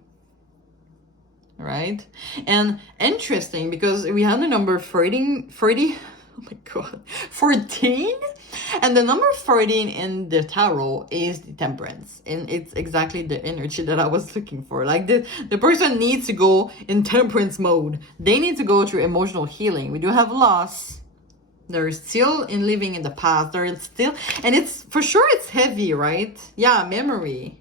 Right? And interesting, because we have the number 40, oh my god, 14, and the number 14 in the tarot is the temperance, and it's exactly the energy that I was looking for. Like the person needs to go in temperance mode. They need to go through emotional healing. We do have loss. They're still in living in the past. They're still, and it's for sure it's heavy, right? Yeah, memory.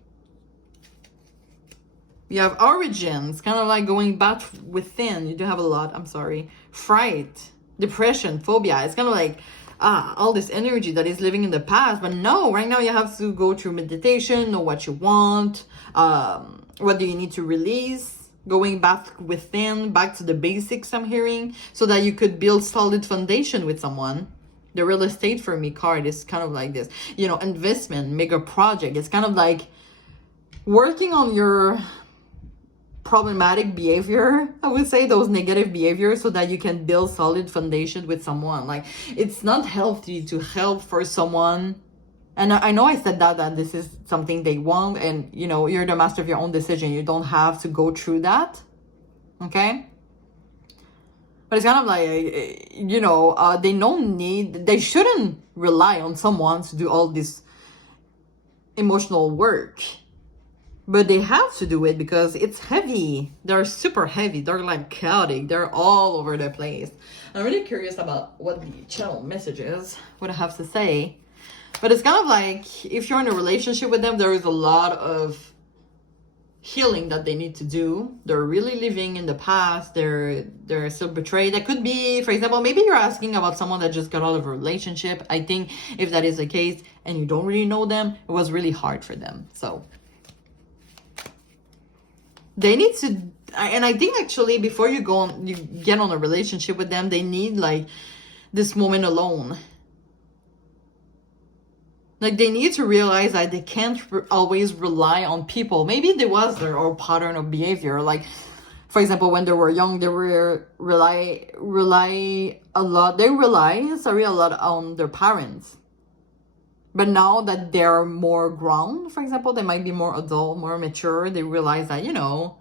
You have origins, kind of like going back within. You do have a lot, I'm sorry. Fright, depression, phobia. It's kind of like all this energy that is living in the past. But no, right now you have to go through meditation, know what you want, what do you need to release, going back within, back to the basics, I'm hearing, so that you could build solid foundation with someone. The real estate for me card is kind of like this, you know, investment, mega project. It's kind of like working on your problematic behavior, I would say, those negative behaviors, so that you can build solid foundation with someone. Like, it's not healthy to help for someone, and I know I said that this is something they want, and you know, you're the master of your own decision. You don't have to go through that, okay? But it's kind of like, you know, they shouldn't rely on someone to do all this emotional work. But they have to do it because it's heavy. They're super heavy. They're like chaotic. They're all over the place. I'm really curious about what the channel message is, what I have to say. But it's kind of like, if you're in a relationship with them, there is a lot of healing that they need to do. They're really living in the past. They're still betrayed. That could be, for example, maybe you're asking about someone that just got out of a relationship. I think if that is the case and you don't really know them, it was really hard for them. So they need to, and I think actually before you get on a relationship with them, they need like this moment alone. Like, they need to realize that they can't always rely on people. Maybe there was their own pattern of behavior. Like, for example, when they were young, they were rely a lot on their parents. But now that they're more grown, for example, they might be more adult, more mature. They realize that, you know,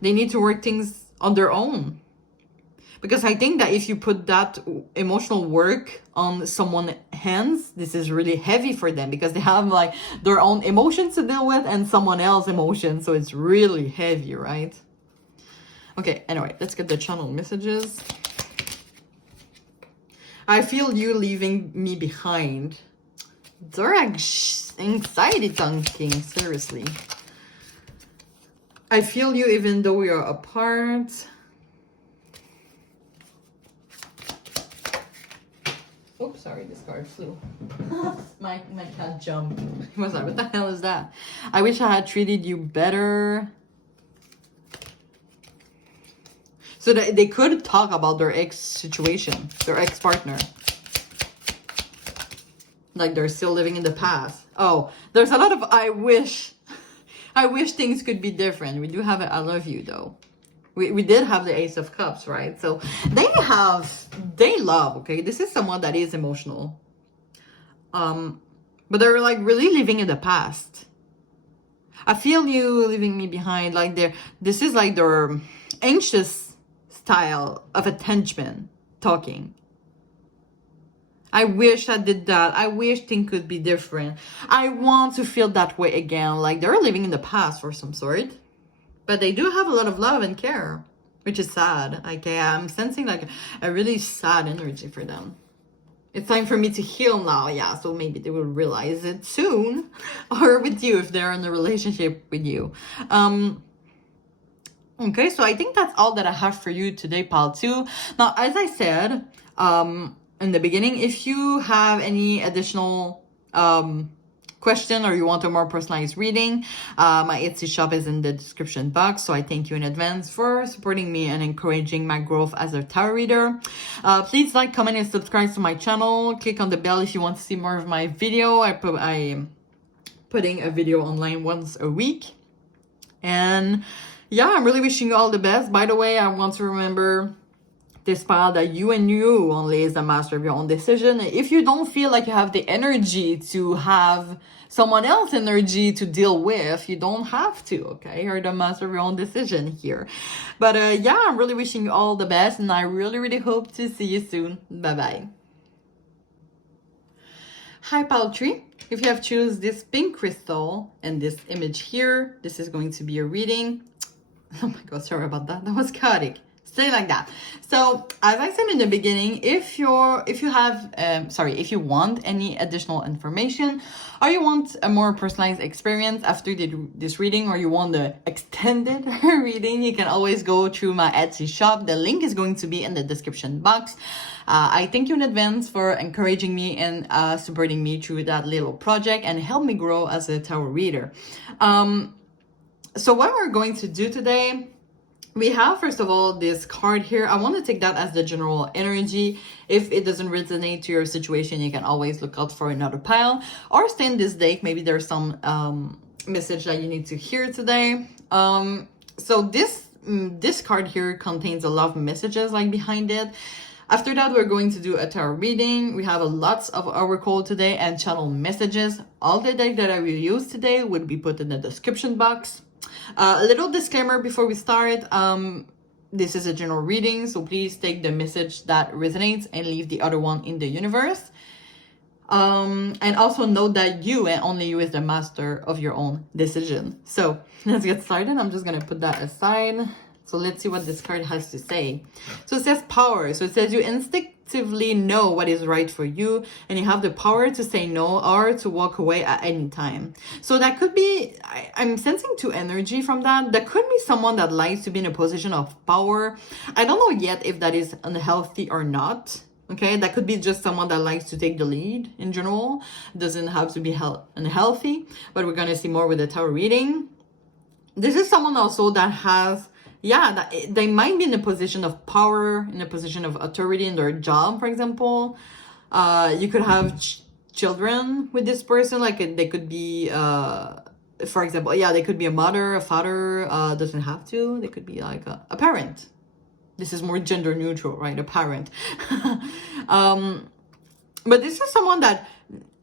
they need to work things on their own. Because I think that if you put that emotional work on someone's hands, this is really heavy for them, because they have like their own emotions to deal with and someone else's emotions. So it's really heavy, right? Okay, anyway, let's get the channel messages. I feel you leaving me behind. They're anxiety dunking, seriously. I feel you even though we are apart. Oops, sorry, this card flew. my cat jumped. He was like, what the hell is that? I wish I had treated you better. So they could talk about their ex situation, their ex-partner. Like they're still living in the past. Oh, there's a lot of I wish things could be different. We do have a I love you though. We did have the Ace of Cups, right? So they love, okay? This is someone that is emotional. But they're like really living in the past. I feel you leaving me behind. Like this is like their anxious style of attachment talking. I wish I did that. I wish things could be different. I want to feel that way again. Like they're living in the past or some sort. But they do have a lot of love and care, which is sad. Like I'm sensing like a really sad energy for them. It's time for me to heal now. Yeah, so maybe they will realize it soon. Or with you if they're in a relationship with you. Okay, so I think that's all that I have for you today, pile 2. Now, as I said in the beginning, if you have any additional question or you want a more personalized reading, my Etsy shop is in the description box. So I thank you in advance for supporting me and encouraging my growth as a tarot reader. Please like, comment, and subscribe to my channel. Click on the bell if you want to see more of my video. I am putting a video online once a week. And yeah, I'm really wishing you all the best. By the way, I want to remember this pile that you and you only is the master of your own decision. If you don't feel like you have the energy to have someone else's energy to deal with, you don't have to, okay? You're the master of your own decision here. But yeah, I'm really wishing you all the best, and I really, really hope to see you soon. Bye-bye. Hi, pile 3. If you have choose this pink crystal and this image here, this is going to be a reading. Oh my god, sorry about that. That was chaotic. Stay like that. So as I said in the beginning, if you want any additional information, or you want a more personalized experience after this reading, or you want the extended reading, you can always go through my Etsy shop. The link is going to be in the description box. I thank you in advance for encouraging me and supporting me through that little project and help me grow as a tarot reader. So what we're going to do today, we have, first of all, this card here. I want to take that as the general energy. If it doesn't resonate to your situation, you can always look out for another pile or stay in this deck. Maybe there's some message that you need to hear today. So this card here contains a lot of messages like behind it. After that, we're going to do a tarot reading. We have lots of oracle today and channel messages. All the deck that I will use today would be put in the description box. A little disclaimer before we start. This is a general reading, so please take the message that resonates and leave the other one in the universe. And also note that you and only you is the master of your own decision. So let's get started. I'm just going to put that aside. So let's see what this card has to say. So it says power. So it says you instinctively know what is right for you, and you have the power to say no or to walk away at any time. So that could be, I'm sensing two energy from that. That could be someone that likes to be in a position of power. I don't know yet if that is unhealthy or not. Okay, that could be just someone that likes to take the lead in general. Doesn't have to be unhealthy, but we're going to see more with the tarot reading. This is someone also that has, that they might be in a position of power, in a position of authority in their job, for example. You could have children with this person. Like they could be, for example, they could be a mother, a father, doesn't have to. They could be like a parent. This is more gender neutral, right? A parent. But this is someone that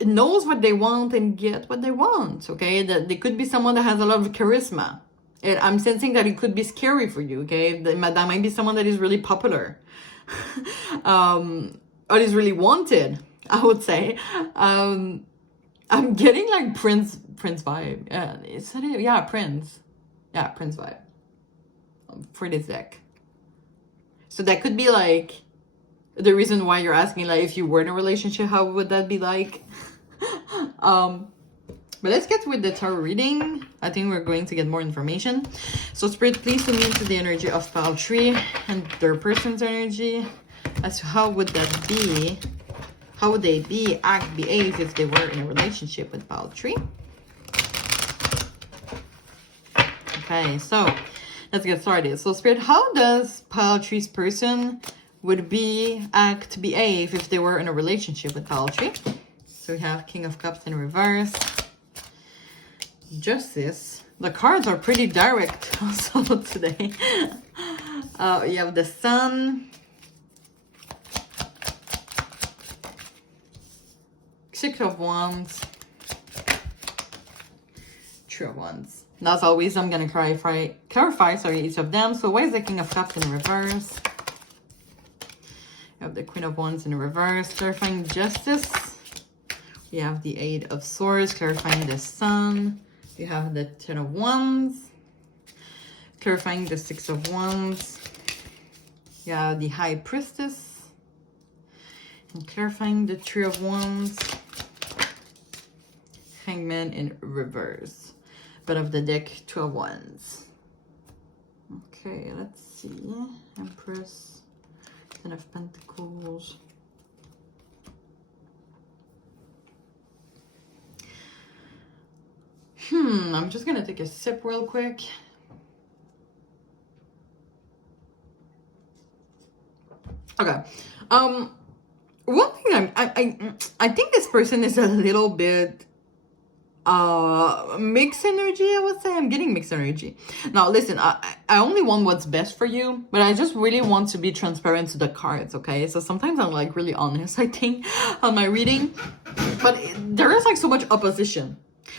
knows what they want and get what they want, okay? That they could be someone that has a lot of charisma. I'm sensing that it could be scary for you, okay? That might be someone that is really popular. Or is really wanted, I would say. I'm getting like Prince vibe. Prince. Yeah, Prince vibe. For this deck. So that could be like the reason why you're asking, like, if you were in a relationship, how would that be like? But let's get with the tarot reading. I think we're going to get more information. So Spirit, please send me into the energy of pile 3 and their person's energy as to how would that be? How would they be, act, behave if they were in a relationship with pile 3? Okay, so let's get started. So Spirit, how does pile 3's person would be, act, behave if they were in a relationship with pile 3? So we have King of Cups in reverse. Justice. The cards are pretty direct also today. You have the Sun. Six of Wands. Three of Wands. As always, I'm going to clarify each of them. So why is the King of Cups in reverse? You have the Queen of Wands in reverse, clarifying Justice. We have the Eight of Swords, clarifying the Sun. You have the Ten of Wands, clarifying the Six of Wands. You have the High Priestess, and clarifying the Three of Wands. Hangman in reverse. Bottom of the deck, Two of Wands. Okay, let's see. Empress, Ten of Pentacles. I'm just gonna take a sip real quick. Okay. One thing I think this person is a little bit mixed energy, I would say. I'm getting mixed energy. Now listen, I only want what's best for you, but I just really want to be transparent to the cards, okay? So sometimes I'm like really honest, I think, on my reading, but there is like so much opposition.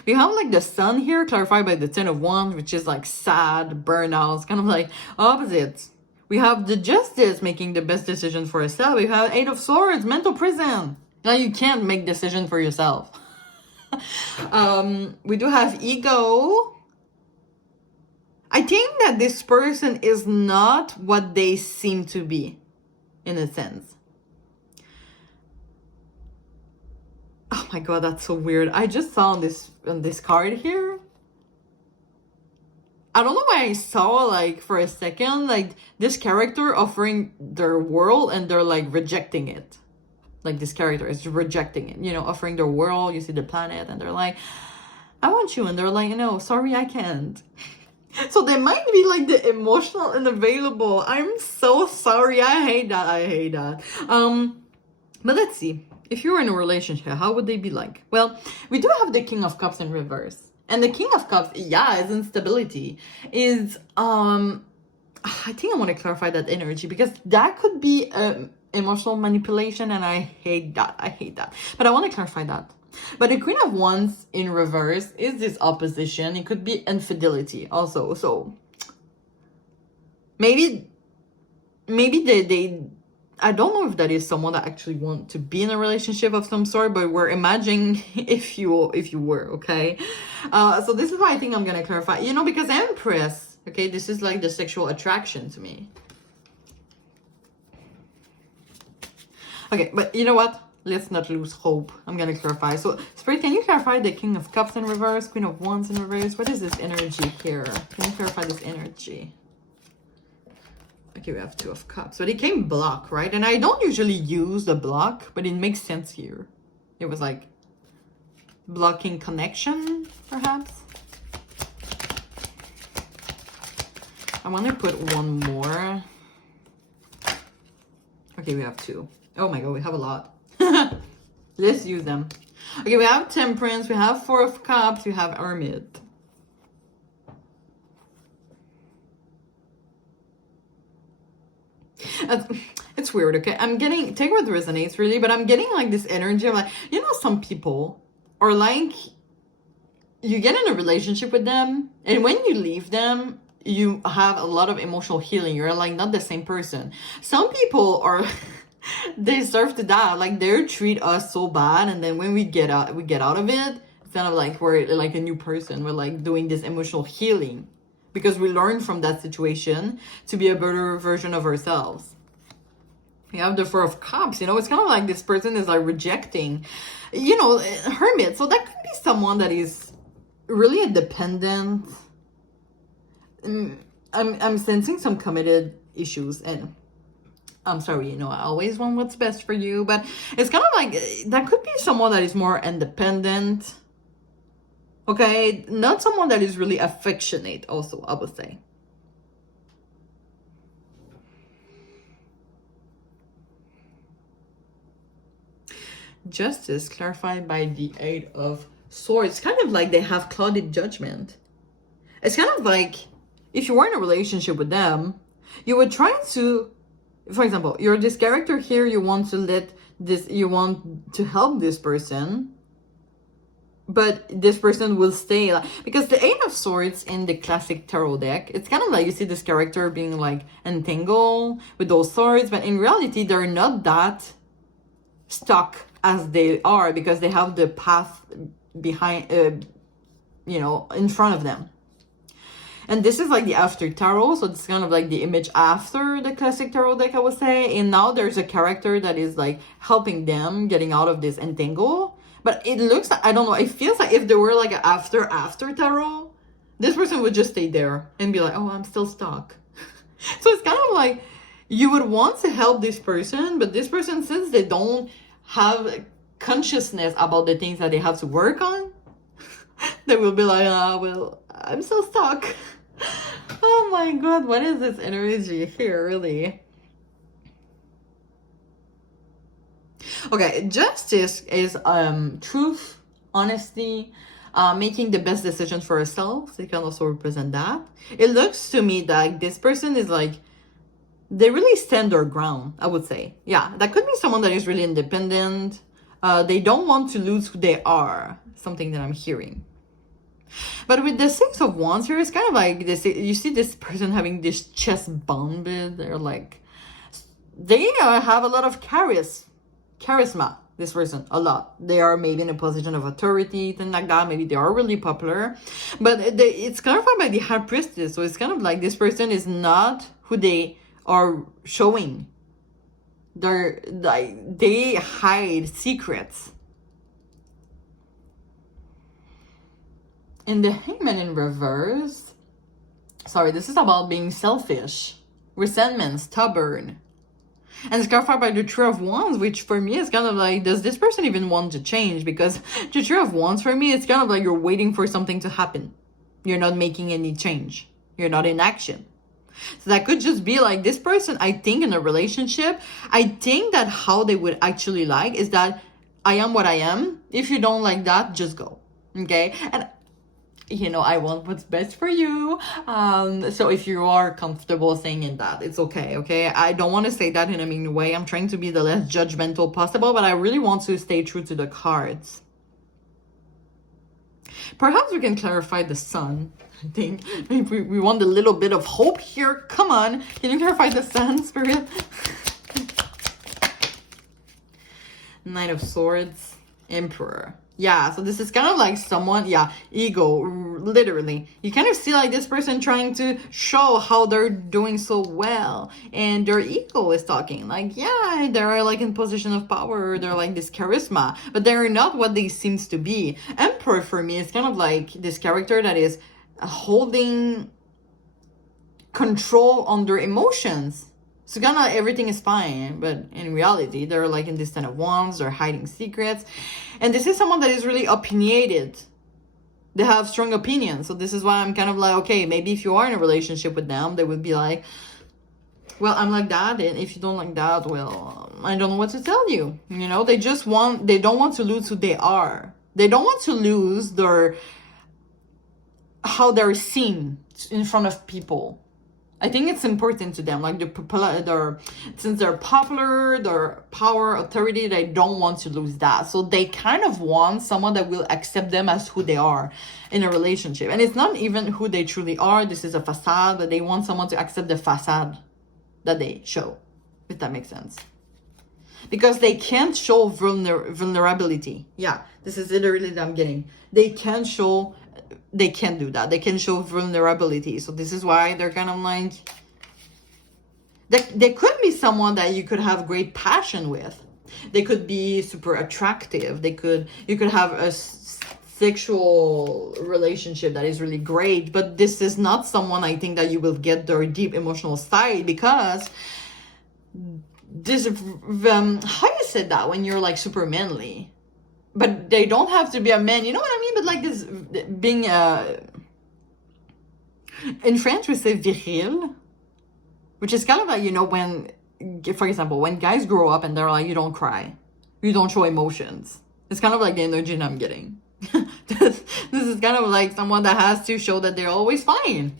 We have like the Sun here, clarified by the Ten of Wands, which is like sad, burnout. It's kind of like opposites. We have the Justice, making the best decision for herself. We have Eight of Swords, mental prison. Now you can't make decisions for yourself. We do have Ego. I think that this person is not what they seem to be, in a sense. Oh my god, that's so weird. I just saw on this card here. I don't know why I saw, like, for a second, like, this character offering their world and they're, like, rejecting it. Like, this character is rejecting it, you know, offering their world. You see the planet and they're like, I want you. And they're like, no, sorry, I can't. So they might be, like, the emotional and available. I'm so sorry. I hate that. But let's see. If you're in a relationship, how would they be like? Well, we do have the King of Cups in reverse. And the King of Cups, yeah, is instability. Is, I think I want to clarify that energy because that could be emotional manipulation and I hate that. But I want to clarify that. But the Queen of Wands in reverse is this opposition. It could be infidelity also. So maybe they I don't know if that is someone that actually want to be in a relationship of some sort, but we're imagining if you were, okay? So this is why I think I'm gonna clarify, you know, because Empress, okay, this is like the sexual attraction to me. Okay, but you know what? Let's not lose hope. I'm gonna clarify. So Spirit, can you clarify the King of Cups in reverse, Queen of Wands in reverse? What is this energy here? Can you clarify this energy? Okay, we have Two of Cups. So they came block, right? And I don't usually use the block, but it makes sense here. It was like blocking connection, perhaps. I want to put one more. Okay, we have two. Oh my god, we have a lot. Let's use them. Okay, we have Temperance, we have Four of Cups, we have Hermit. It's weird, okay? I'm getting, take what resonates really, but I'm getting like this energy of like, you know, some people are like, you get in a relationship with them and when you leave them, you have a lot of emotional healing. You're like not the same person. Some people are, they deserve to die. Like they treat us so bad. And then when we get out of it, it's kind of like we're like a new person. We're like doing this emotional healing because we learned from that situation to be a better version of ourselves. We have the Four of Cups, you know, it's kind of like this person is like rejecting, you know, Hermit. So that could be someone that is really independent. I'm sensing some committed issues and I'm sorry, you know, I always want what's best for you, but it's kind of like that could be someone that is more independent. Okay, not someone that is really affectionate, also, I would say. Justice clarified by the Eight of Swords. Kind of like they have clouded judgment. It's kind of like if you were in a relationship with them, you would try to, for example, you're this character here, you want to help this person, but this person will stay, because the Eight of Swords in the classic tarot deck, it's kind of like you see this character being like entangled with those swords, but in reality they're not that stuck as they are, because they have the path behind, in front of them. And this is like the after tarot, so it's kind of like the image after the classic tarot deck, I would say. And now there's a character that is like helping them getting out of this entangle. But it looks, I don't know, it feels like if there were like an after tarot, this person would just stay there and be like, oh, I'm still stuck. So it's kind of like you would want to help this person, but this person, since they don't have consciousness about the things that they have to work on, they will be like, well, I'm still stuck. Oh my god, what is this energy here, really? Okay, justice is truth, honesty, making the best decisions for ourselves. It can also represent that. It looks to me that this person is like, they really stand their ground, I would say. Yeah, that could be someone that is really independent. They don't want to lose who they are, something that I'm hearing. But with the Six of Wands here, it's kind of like this. You see this person having this chest bounded. They're like, they have a lot of charisma. This person, a lot. They are maybe in a position of authority, things like that. Maybe they are really popular. But it's clarified by the High Priestess. So it's kind of like this person is not who they are showing. They hide secrets. In the Hangman in reverse, sorry, this is about being selfish, resentment, stubborn. And it's clarified by the Tree of Wands, which for me is kind of like, does this person even want to change? Because the Tree of Wands for me, it's kind of like you're waiting for something to happen. You're not making any change. You're not in action. So that could just be like this person, I think in a relationship, I think that how they would actually like is that I am what I am. If you don't like that, just go. Okay? And I want what's best for you. So if you are comfortable saying in that, it's okay, okay? I don't want to say that in a mean way. I'm trying to be the less judgmental possible, but I really want to stay true to the cards. Perhaps we can clarify the sun. I think we want a little bit of hope here. Come on. Can you clarify the sun, Spirit? Knight of Swords, Emperor. Yeah, so this is kind of like someone, ego, literally. You kind of see like this person trying to show how they're doing so well. And their ego is talking like, yeah, they're like in position of power. They're like this charisma. But they're not what they seems to be. Emperor for me is kind of like this character that is holding control on their emotions. So kind of everything is fine, but in reality, they're like in this Ten of Wands, they're hiding secrets. And this is someone that is really opinionated. They have strong opinions. So this is why I'm kind of like, okay, maybe if you are in a relationship with them, they would be like, well, I'm like that. And if you don't like that, well, I don't know what to tell you. They don't want to lose who they are. They don't want to lose how they're seen in front of people. I think it's important to them, like since they're popular, their power, authority, they don't want to lose that. So they kind of want someone that will accept them as who they are in a relationship. And it's not even who they truly are. This is a facade, but they want someone to accept the facade that they show, if that makes sense. Because they can't show vulnerability. Yeah, this is literally that I'm getting. They can't do that. They can show vulnerability. So this is why they're kind of like, they could be someone that you could have great passion with. They could be super attractive. You could have a sexual relationship that is really great. But this is not someone I think that you will get their deep emotional side, because this, how you said that when you're like super manly, but they don't have to be a man, you know what I mean? But like this being in French we say viril, which is kind of like, you know, when, for example, when guys grow up and they're like, you don't cry, you don't show emotions. It's kind of like the energy I'm getting. this is kind of like someone that has to show that they're always fine.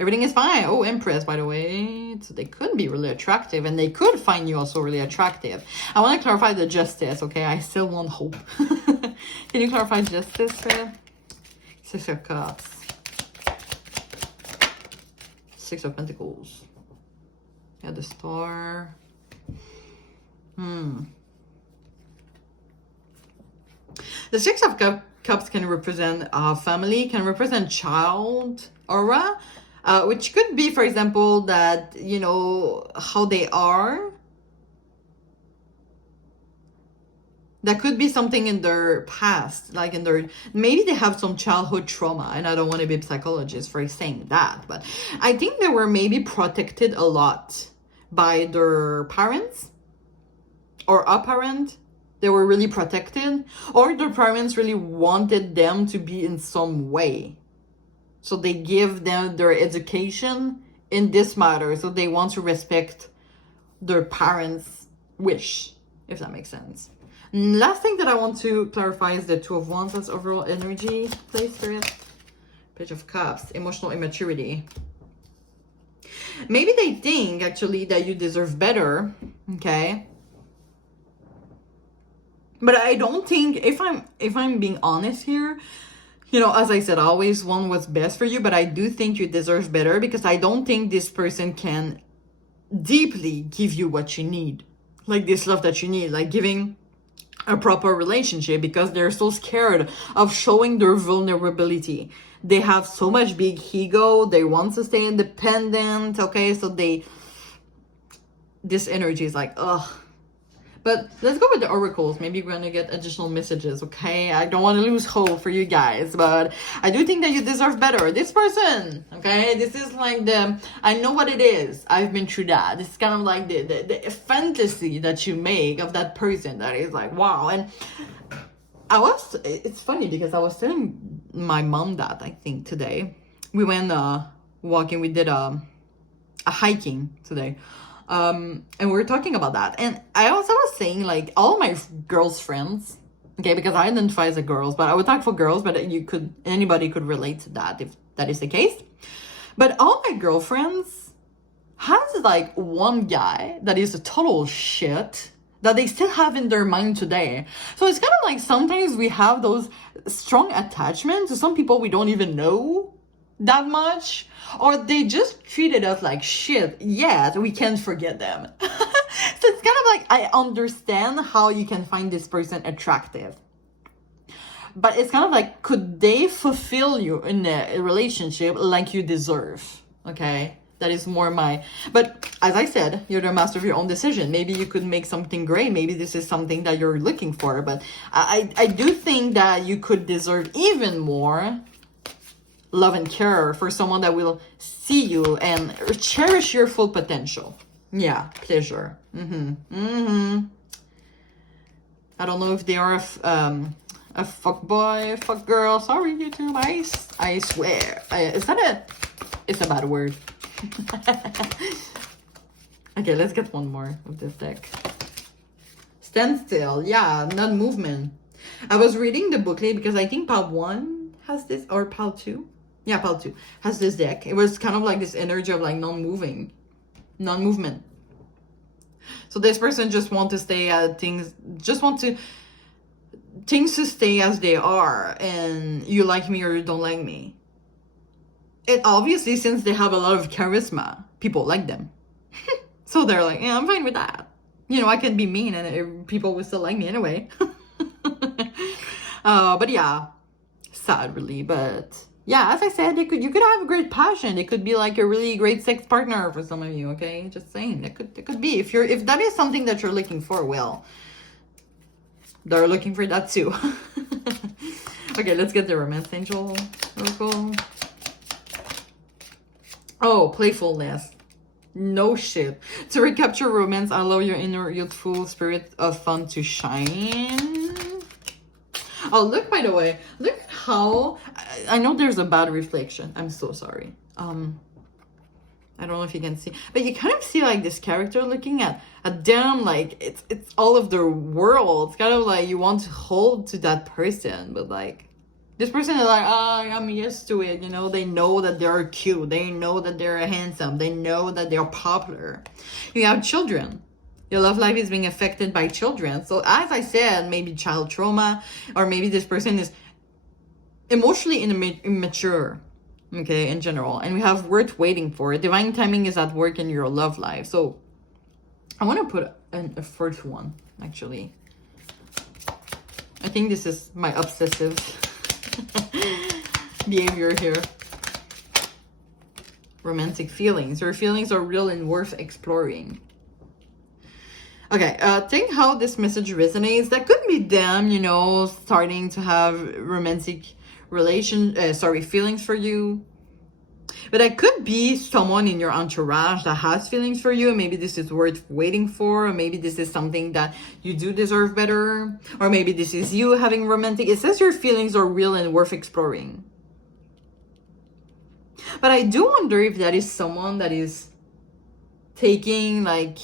Everything is fine. Oh, Empress, by the way. So they could be really attractive, and they could find you also really attractive. I want to clarify the justice, okay? I still want hope. Can you clarify justice? Six of Cups. Six of Pentacles. Yeah, the Star. The Six of Cups can represent family, can represent child aura. Which could be, for example, that, you know, how they are. That could be something in their past, like in their, maybe they have some childhood trauma, and I don't want to be a psychologist for saying that, but I think they were maybe protected a lot by their parents or a parent. They were really protected, or their parents really wanted them to be in some way. So they give them their education in this matter. So they want to respect their parents' wish, if that makes sense. Last thing that I want to clarify is the Two of Wands. That's overall energy. Place for it. Page of Cups. Emotional immaturity. Maybe they think, actually, that you deserve better. Okay? But I don't think, if I'm being honest here, you know, as I said, I always want what's best for you, but I do think you deserve better, because I don't think this person can deeply give you what you need. Like this love that you need, like giving a proper relationship, because they're so scared of showing their vulnerability. They have so much big ego. They want to stay independent. Okay, so this energy is like, ugh. But let's go with the oracles. Maybe we're gonna get additional messages, okay? I don't want to lose hope for you guys, but I do think that you deserve better. This person, okay? This is like I know what it is. I've been through that. It's kind of like the fantasy that you make of that person that is like, wow. And it's funny because I was telling my mom that, I think, today. We went walking. We did a hiking today. And we were talking about that, and I also was saying, like, all my girls' friends, okay, because I identify as a girls, but I would talk for girls, but anybody could relate to that if that is the case. But all my girlfriends has like one guy that is a total shit that they still have in their mind today. So it's kind of like sometimes we have those strong attachments to some people we don't even know that much, or they just treated us like shit, yet we can't forget them. So it's kind of like, I understand how you can find this person attractive, but it's kind of like, could they fulfill you in a relationship like you deserve? Okay, that is more but as I said, you're the master of your own decision. Maybe you could make something great. Maybe this is something that you're looking for, but I do think that you could deserve even more love and care for someone that will see you and cherish your full potential. Yeah, pleasure. I don't know if they are a fuck boy, fuck girl. Sorry, YouTube. I swear. It's a bad word. Okay, let's get one more of this deck. Stand still. Yeah, not movement. I was reading the booklet because I think Pal 1 has this, or Pal 2. Yeah, Pal 2 has this deck. It was kind of like this energy of like non-movement. So this person just want to stay at things to stay as they are, and you like me or you don't like me. And obviously, since they have a lot of charisma, people like them. So they're like, yeah, I'm fine with that. You know, I can be mean and people will still like me anyway. But yeah, sad really, but yeah, as I said, you could have a great passion. It could be like a really great sex partner for some of you, okay? Just saying, it could be. If that is something that you're looking for, well, they're looking for that too. Okay, let's get the romance angel oracle. Oh, playfulness. No shit. To recapture romance, allow your inner youthful spirit of fun to shine. Oh, look, by the way, look how, I know there's a bad reflection. I'm so sorry. I don't know if you can see, but you kind of see like this character looking at them, like it's all of their world. It's kind of like you want to hold to that person, but like this person is like, oh, I'm used to it. You know, they know that they're cute. They know that they're handsome. They know that they're popular. You have children. Your love life is being affected by children. So as I said, maybe child trauma, or maybe this person is emotionally immature. Okay, in general. And we have worth waiting for. Divine timing is at work in your love life. So I want to put a first one, actually. I think this is my obsessive behavior here. Romantic feelings. Your feelings are real and worth exploring. Okay, think how this message resonates. That could be them, you know, starting to have romantic feelings for you. But it could be someone in your entourage that has feelings for you. Maybe this is worth waiting for. Or maybe this is something that you do deserve better. Or maybe this is you having romantic. It says your feelings are real and worth exploring. But I do wonder if that is someone that is taking like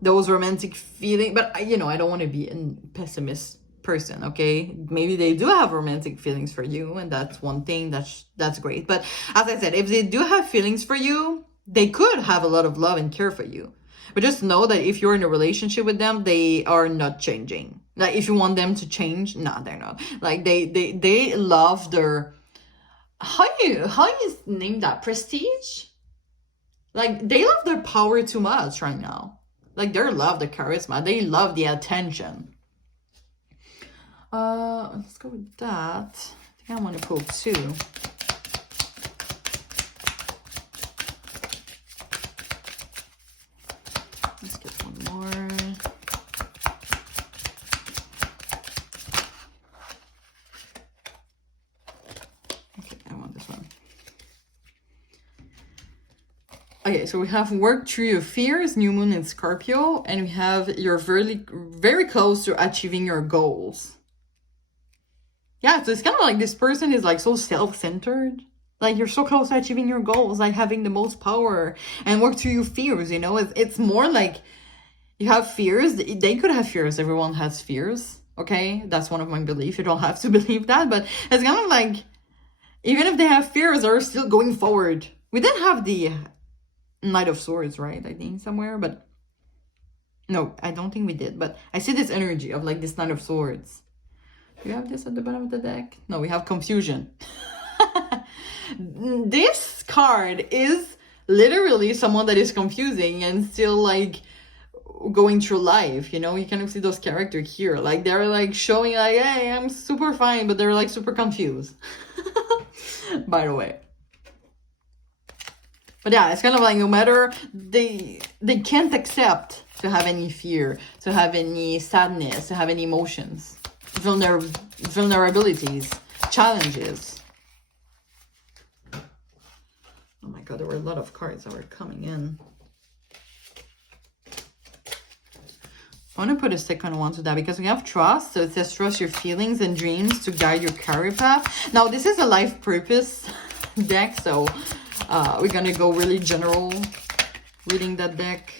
those romantic feelings. But, you know, I don't want to be a pessimist person, okay? Maybe they do have romantic feelings for you, and that's one thing that's great. But as I said, if they do have feelings for you, they could have a lot of love and care for you. But just know that if you're in a relationship with them, they are not changing. Like if you want them to change, no, they're not. Like they love their how you name that, prestige? Like they love their power too much right now. Like they love the charisma, they love the attention. Let's go with that. I think I want to pull two. Let's get one more. Okay, I want this one. Okay, so we have work through your fears, new moon in Scorpio, and we have you're very close to achieving your goals. Yeah, so it's kind of like this person is like so self-centered. Like you're so close to achieving your goals, like having the most power and work through your fears, you know? It's more like you have fears. They could have fears. Everyone has fears, okay? That's one of my beliefs. You don't have to believe that, but it's kind of like even if they have fears, they're still going forward. We did have the Knight of Swords, right? I think somewhere, but no, I don't think we did. But I see this energy of like this Knight of Swords. Do you have this at the bottom of the deck? No, we have confusion. This card is literally someone that is confusing and still like going through life, you know? You kind of see those characters here. Like they're like showing like, hey, I'm super fine, but they're like super confused. By the way. But yeah, it's kind of like no matter, they can't accept to have any fear, to have any sadness, to have any emotions. Vulnerabilities, challenges. Oh my god, there were a lot of cards that were coming in. I want to put a second one to that because we have trust. So it says trust your feelings and dreams to guide your career path. Now this is a life purpose deck, so we're gonna go really general reading that deck.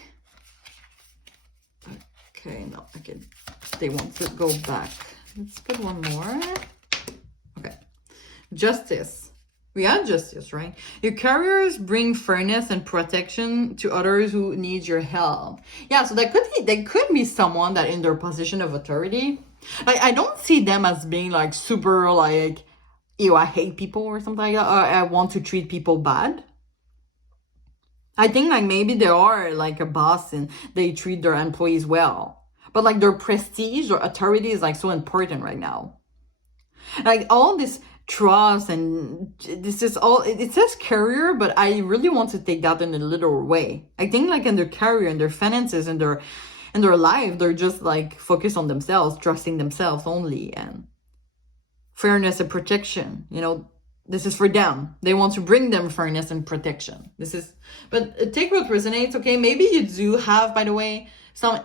Okay, no, okay, they want to go back. Let's put one more. Okay. Justice. We have justice, right? Your carriers bring fairness and protection to others who need your help. Yeah, so that could be someone that in their position of authority. Like I don't see them as being like super like, ew, I hate people or something like that. Or I want to treat people bad. I think like maybe they are like a boss and they treat their employees well. But like their prestige or authority is like so important right now. Like all this trust and this is all, it says career, but I really want to take that in a literal way. I think like in their career and their finances and their life, they're just like focused on themselves, trusting themselves only, and fairness and protection, you know, This is for them. They want to bring them fairness and protection. This is, but take what resonates, okay? Maybe you do have, by the way, some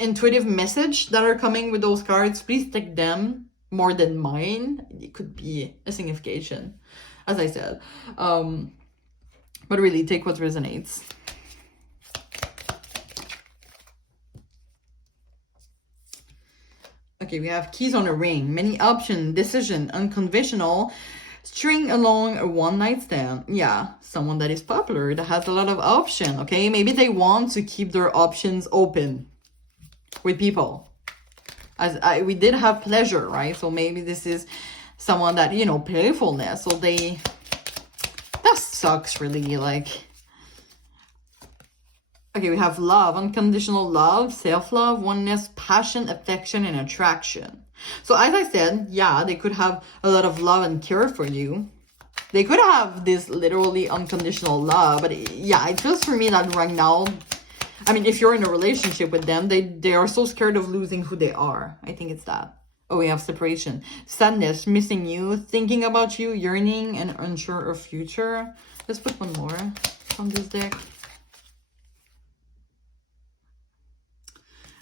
intuitive message that are coming with those cards. Please take them more than mine. It could be a signification, as I said. But really, take what resonates. Okay, we have keys on a ring, many options, decision, unconventional, string along a one-night stand. Yeah, someone that is popular, that has a lot of options, okay? Maybe they want to keep their options open with people. We did have pleasure, right? So maybe this is someone that, you know, playfulness. So that sucks really, like. Okay, we have love, unconditional love, self-love, oneness, passion, affection, and attraction. So as I said, yeah, they could have a lot of love and care for you. They could have this literally unconditional love, but yeah, it feels for me that right now, I mean, if you're in a relationship with them, they are so scared of losing who they are. I think it's that. Oh, we have separation, sadness, missing you, thinking about you, yearning, and unsure of future. Let's put one more on this deck.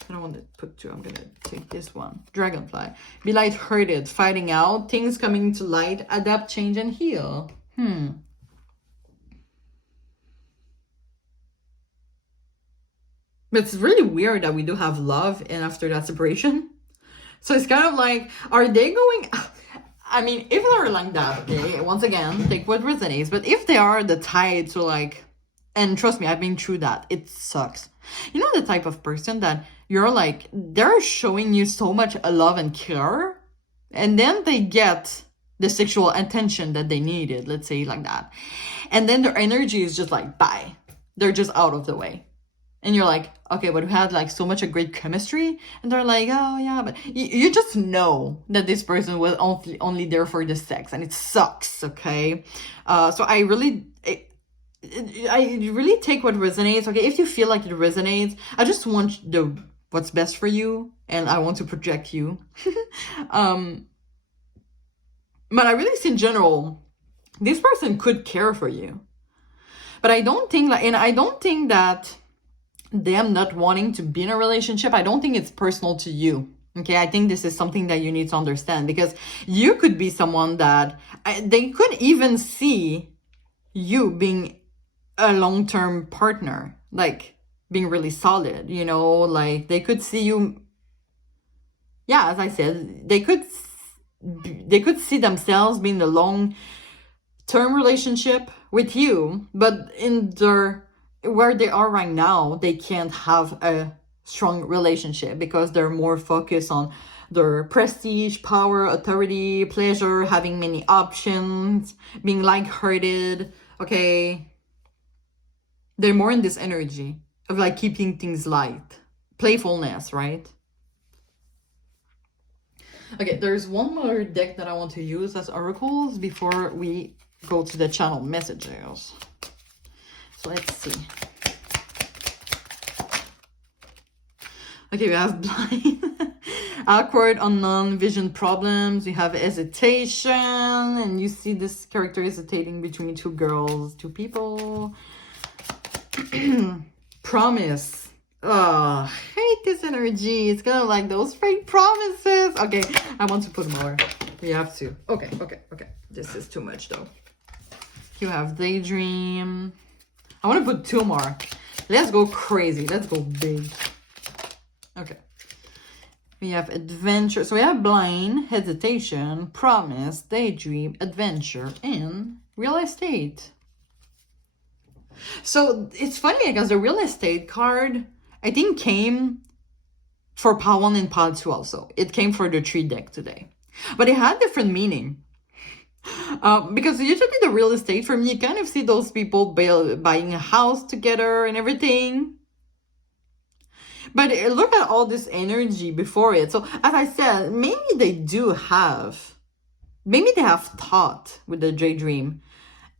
I don't want to put two. I'm going to take this one. Dragonfly. Be light-hearted, fighting out, things coming to light, adapt, change, and heal. But it's really weird that we do have love and after that separation. So it's kind of like, are they going... I mean, if they're like that, okay, once again, take what resonates. But if they are the type to like... And trust me, I've been through that. It sucks. You know the type of person that you're like, they're showing you so much love and care, and then they get the sexual attention that they needed, let's say like that. And then their energy is just like, bye. They're just out of the way. And you're like, okay, but we had like so much a great chemistry. And they're like, oh yeah, but you just know that this person was only there for the sex, and it sucks, okay? So I really take what resonates. Okay, if you feel like it resonates, I just want what's best for you, and I want to project you. But I really see in general, this person could care for you. But I don't think that them not wanting to be in a relationship, I don't think it's personal to you. Okay, I think this is something that you need to understand, because you could be someone that they could even see you being a long-term partner, like being really solid, you know, like they could see you. Yeah, as I said, they could see themselves being in a long-term relationship with you, but where they are right now, they can't have a strong relationship because they're more focused on their prestige, power, authority, pleasure, having many options, being light-hearted, okay? They're more in this energy of like keeping things light. Playfulness, right? Okay, there's one more deck that I want to use as oracles before we go to the channel messages. So let's see. Okay, we have blind, awkward, unknown, vision problems. We have hesitation, and you see this character hesitating between two people. Promise. Oh, hate this energy. It's kind of like those fake promises. Okay, I want to put more. We have to. Okay. This is too much though. You have daydream. I want to put two more. Let's go crazy. Let's go big. Okay. We have adventure. So we have blind, hesitation, promise, daydream, adventure, and real estate. So it's funny because the real estate card, I think, came for pile 1 and pile 2 also. It came for the 3 deck today. But it had different meaning. Because usually the real estate, for me, you kind of see those people buying a house together and everything. But look at all this energy before it. So as I said, maybe they have thought with the daydream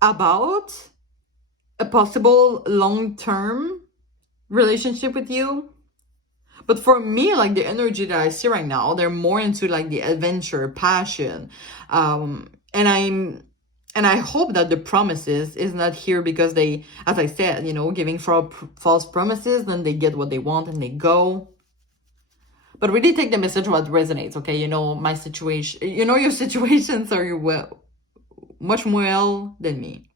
about a possible long-term relationship with you. But for me, like the energy that I see right now, they're more into like the adventure, passion. And And I hope that the promises is not here because they, as I said, you know, giving false promises, then they get what they want and they go. But really take the message what resonates, okay? You know, my situation, you know, your situations are much more well than me.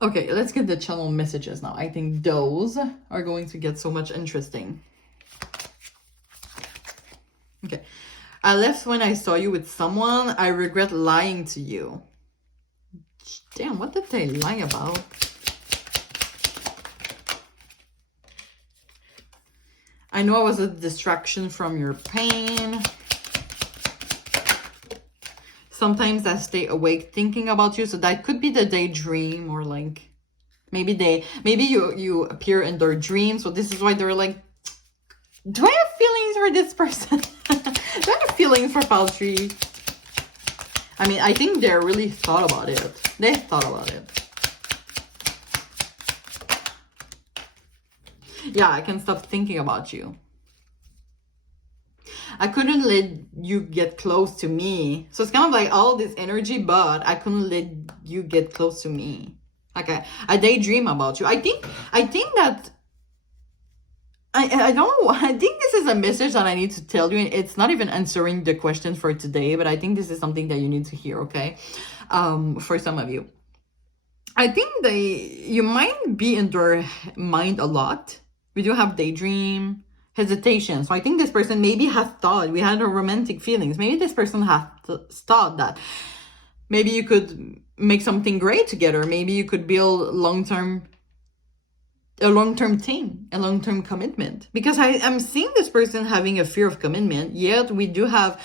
Okay, let's get the channel messages now. I think those are going to get so much interesting. Okay. I left when I saw you with someone. I regret lying to you. Damn, what did they lie about? I know I was a distraction from your pain. Sometimes I stay awake thinking about you. So that could be the daydream, or like maybe you appear in their dreams. So this is why they're like, do I have feelings for this person? Do I have feelings for Aventurine? I mean, I think they really thought about it. They thought about it. Yeah, I can stop thinking about you. I couldn't let you get close to me. So it's kind of like all this energy, but I couldn't let you get close to me. Okay, I daydream about you. I think that I don't know. I think this is a message that I need to tell you. It's not even answering the question for today, but I think this is something that you need to hear, okay? For some of you. I think you might be in their mind a lot. We do have daydream, hesitation. So I think this person maybe has thought, we had a romantic feelings. Maybe this person has thought that maybe you could make something great together. Maybe you could build a long-term thing, a long-term commitment. Because I'm seeing this person having a fear of commitment, yet we do have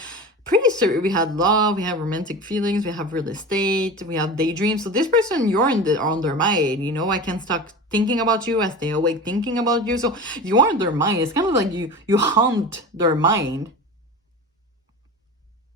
we had love, we have romantic feelings, we have real estate, we have daydreams. So this person, you're on their mind, you know, I can't stop thinking about you, I stay awake thinking about you. So you are in their mind. It's kind of like you haunt their mind.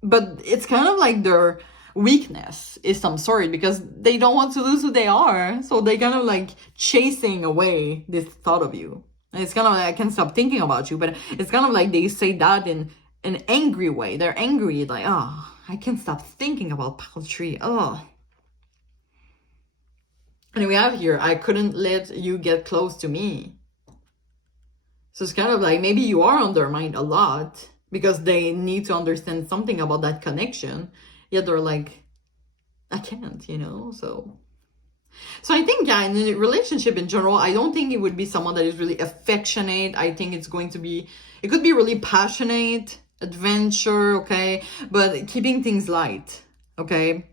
But it's kind of like their weakness is some sort, because they don't want to lose who they are. So they kind of like chasing away this thought of you. And it's kind of like, I can't stop thinking about you, but it's kind of like they say that in an angry way. They're angry, like, oh, I can't stop thinking about Aventurine. Oh. And we have here, I couldn't let you get close to me. So it's kind of like maybe you are on their mind a lot because they need to understand something about that connection. Yet they're like, I can't, you know, so I think, yeah, in a relationship in general, I don't think it would be someone that is really affectionate. I think it could be really passionate, adventure, okay, but keeping things light, okay.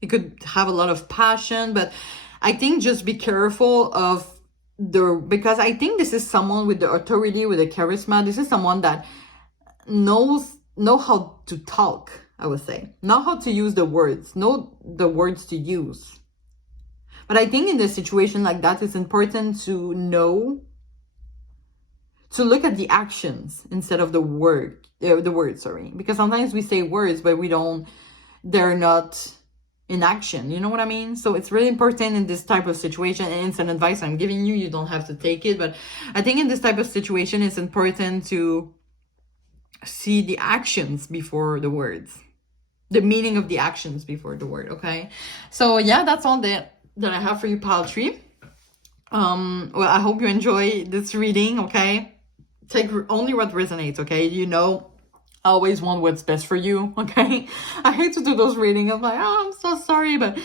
It could have a lot of passion, but I think just be careful of because I think this is someone with the authority, with the charisma. This is someone that know how to talk, I would say. Know how to use the words. Know the words to use. But I think in a situation like that, it's important to look at the actions instead of the words, sorry. Because sometimes we say words, but they're not in action. You know what I mean? So it's really important in this type of situation, and it's an advice I'm giving you. You don't have to take it. But I think in this type of situation, it's important to see the actions before the words. The meaning of the actions before the word, okay? So yeah, that's all that I have for you, Aventurine. Well, I hope you enjoy this reading, okay? Take only what resonates, okay? You know, I always want what's best for you, okay? I hate to do those readings. I'm like, oh, I'm so sorry, but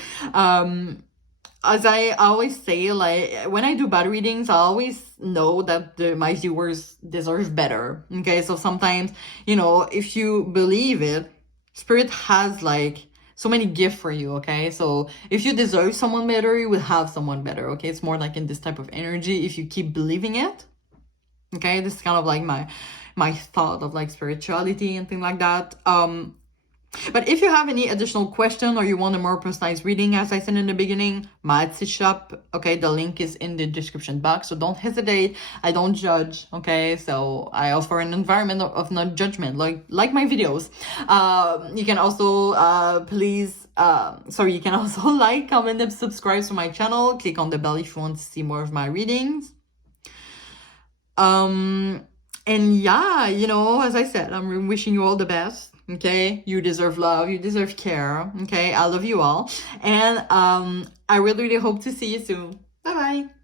as I always say, like, when I do bad readings, I always know that my viewers deserve better, okay? So sometimes, you know, if you believe it, Spirit has like so many gifts for you, okay? So if you deserve someone better, you will have someone better, okay? It's more like in this type of energy if you keep believing it, okay? This is kind of like my thought of like spirituality and things like that. But if you have any additional question or you want a more personalized reading, as I said in the beginning, my Etsy shop, okay, the link is in the description box, so don't hesitate. I don't judge, okay? So I offer an environment of non-judgment, like my videos. You can also you can also like, comment, and subscribe to my channel. Click on the bell if you want to see more of my readings. And yeah, you know, as I said, I'm wishing you all the best. Okay, you deserve love, you deserve care. Okay, I love you all, and I really, really hope to see you soon. Bye bye.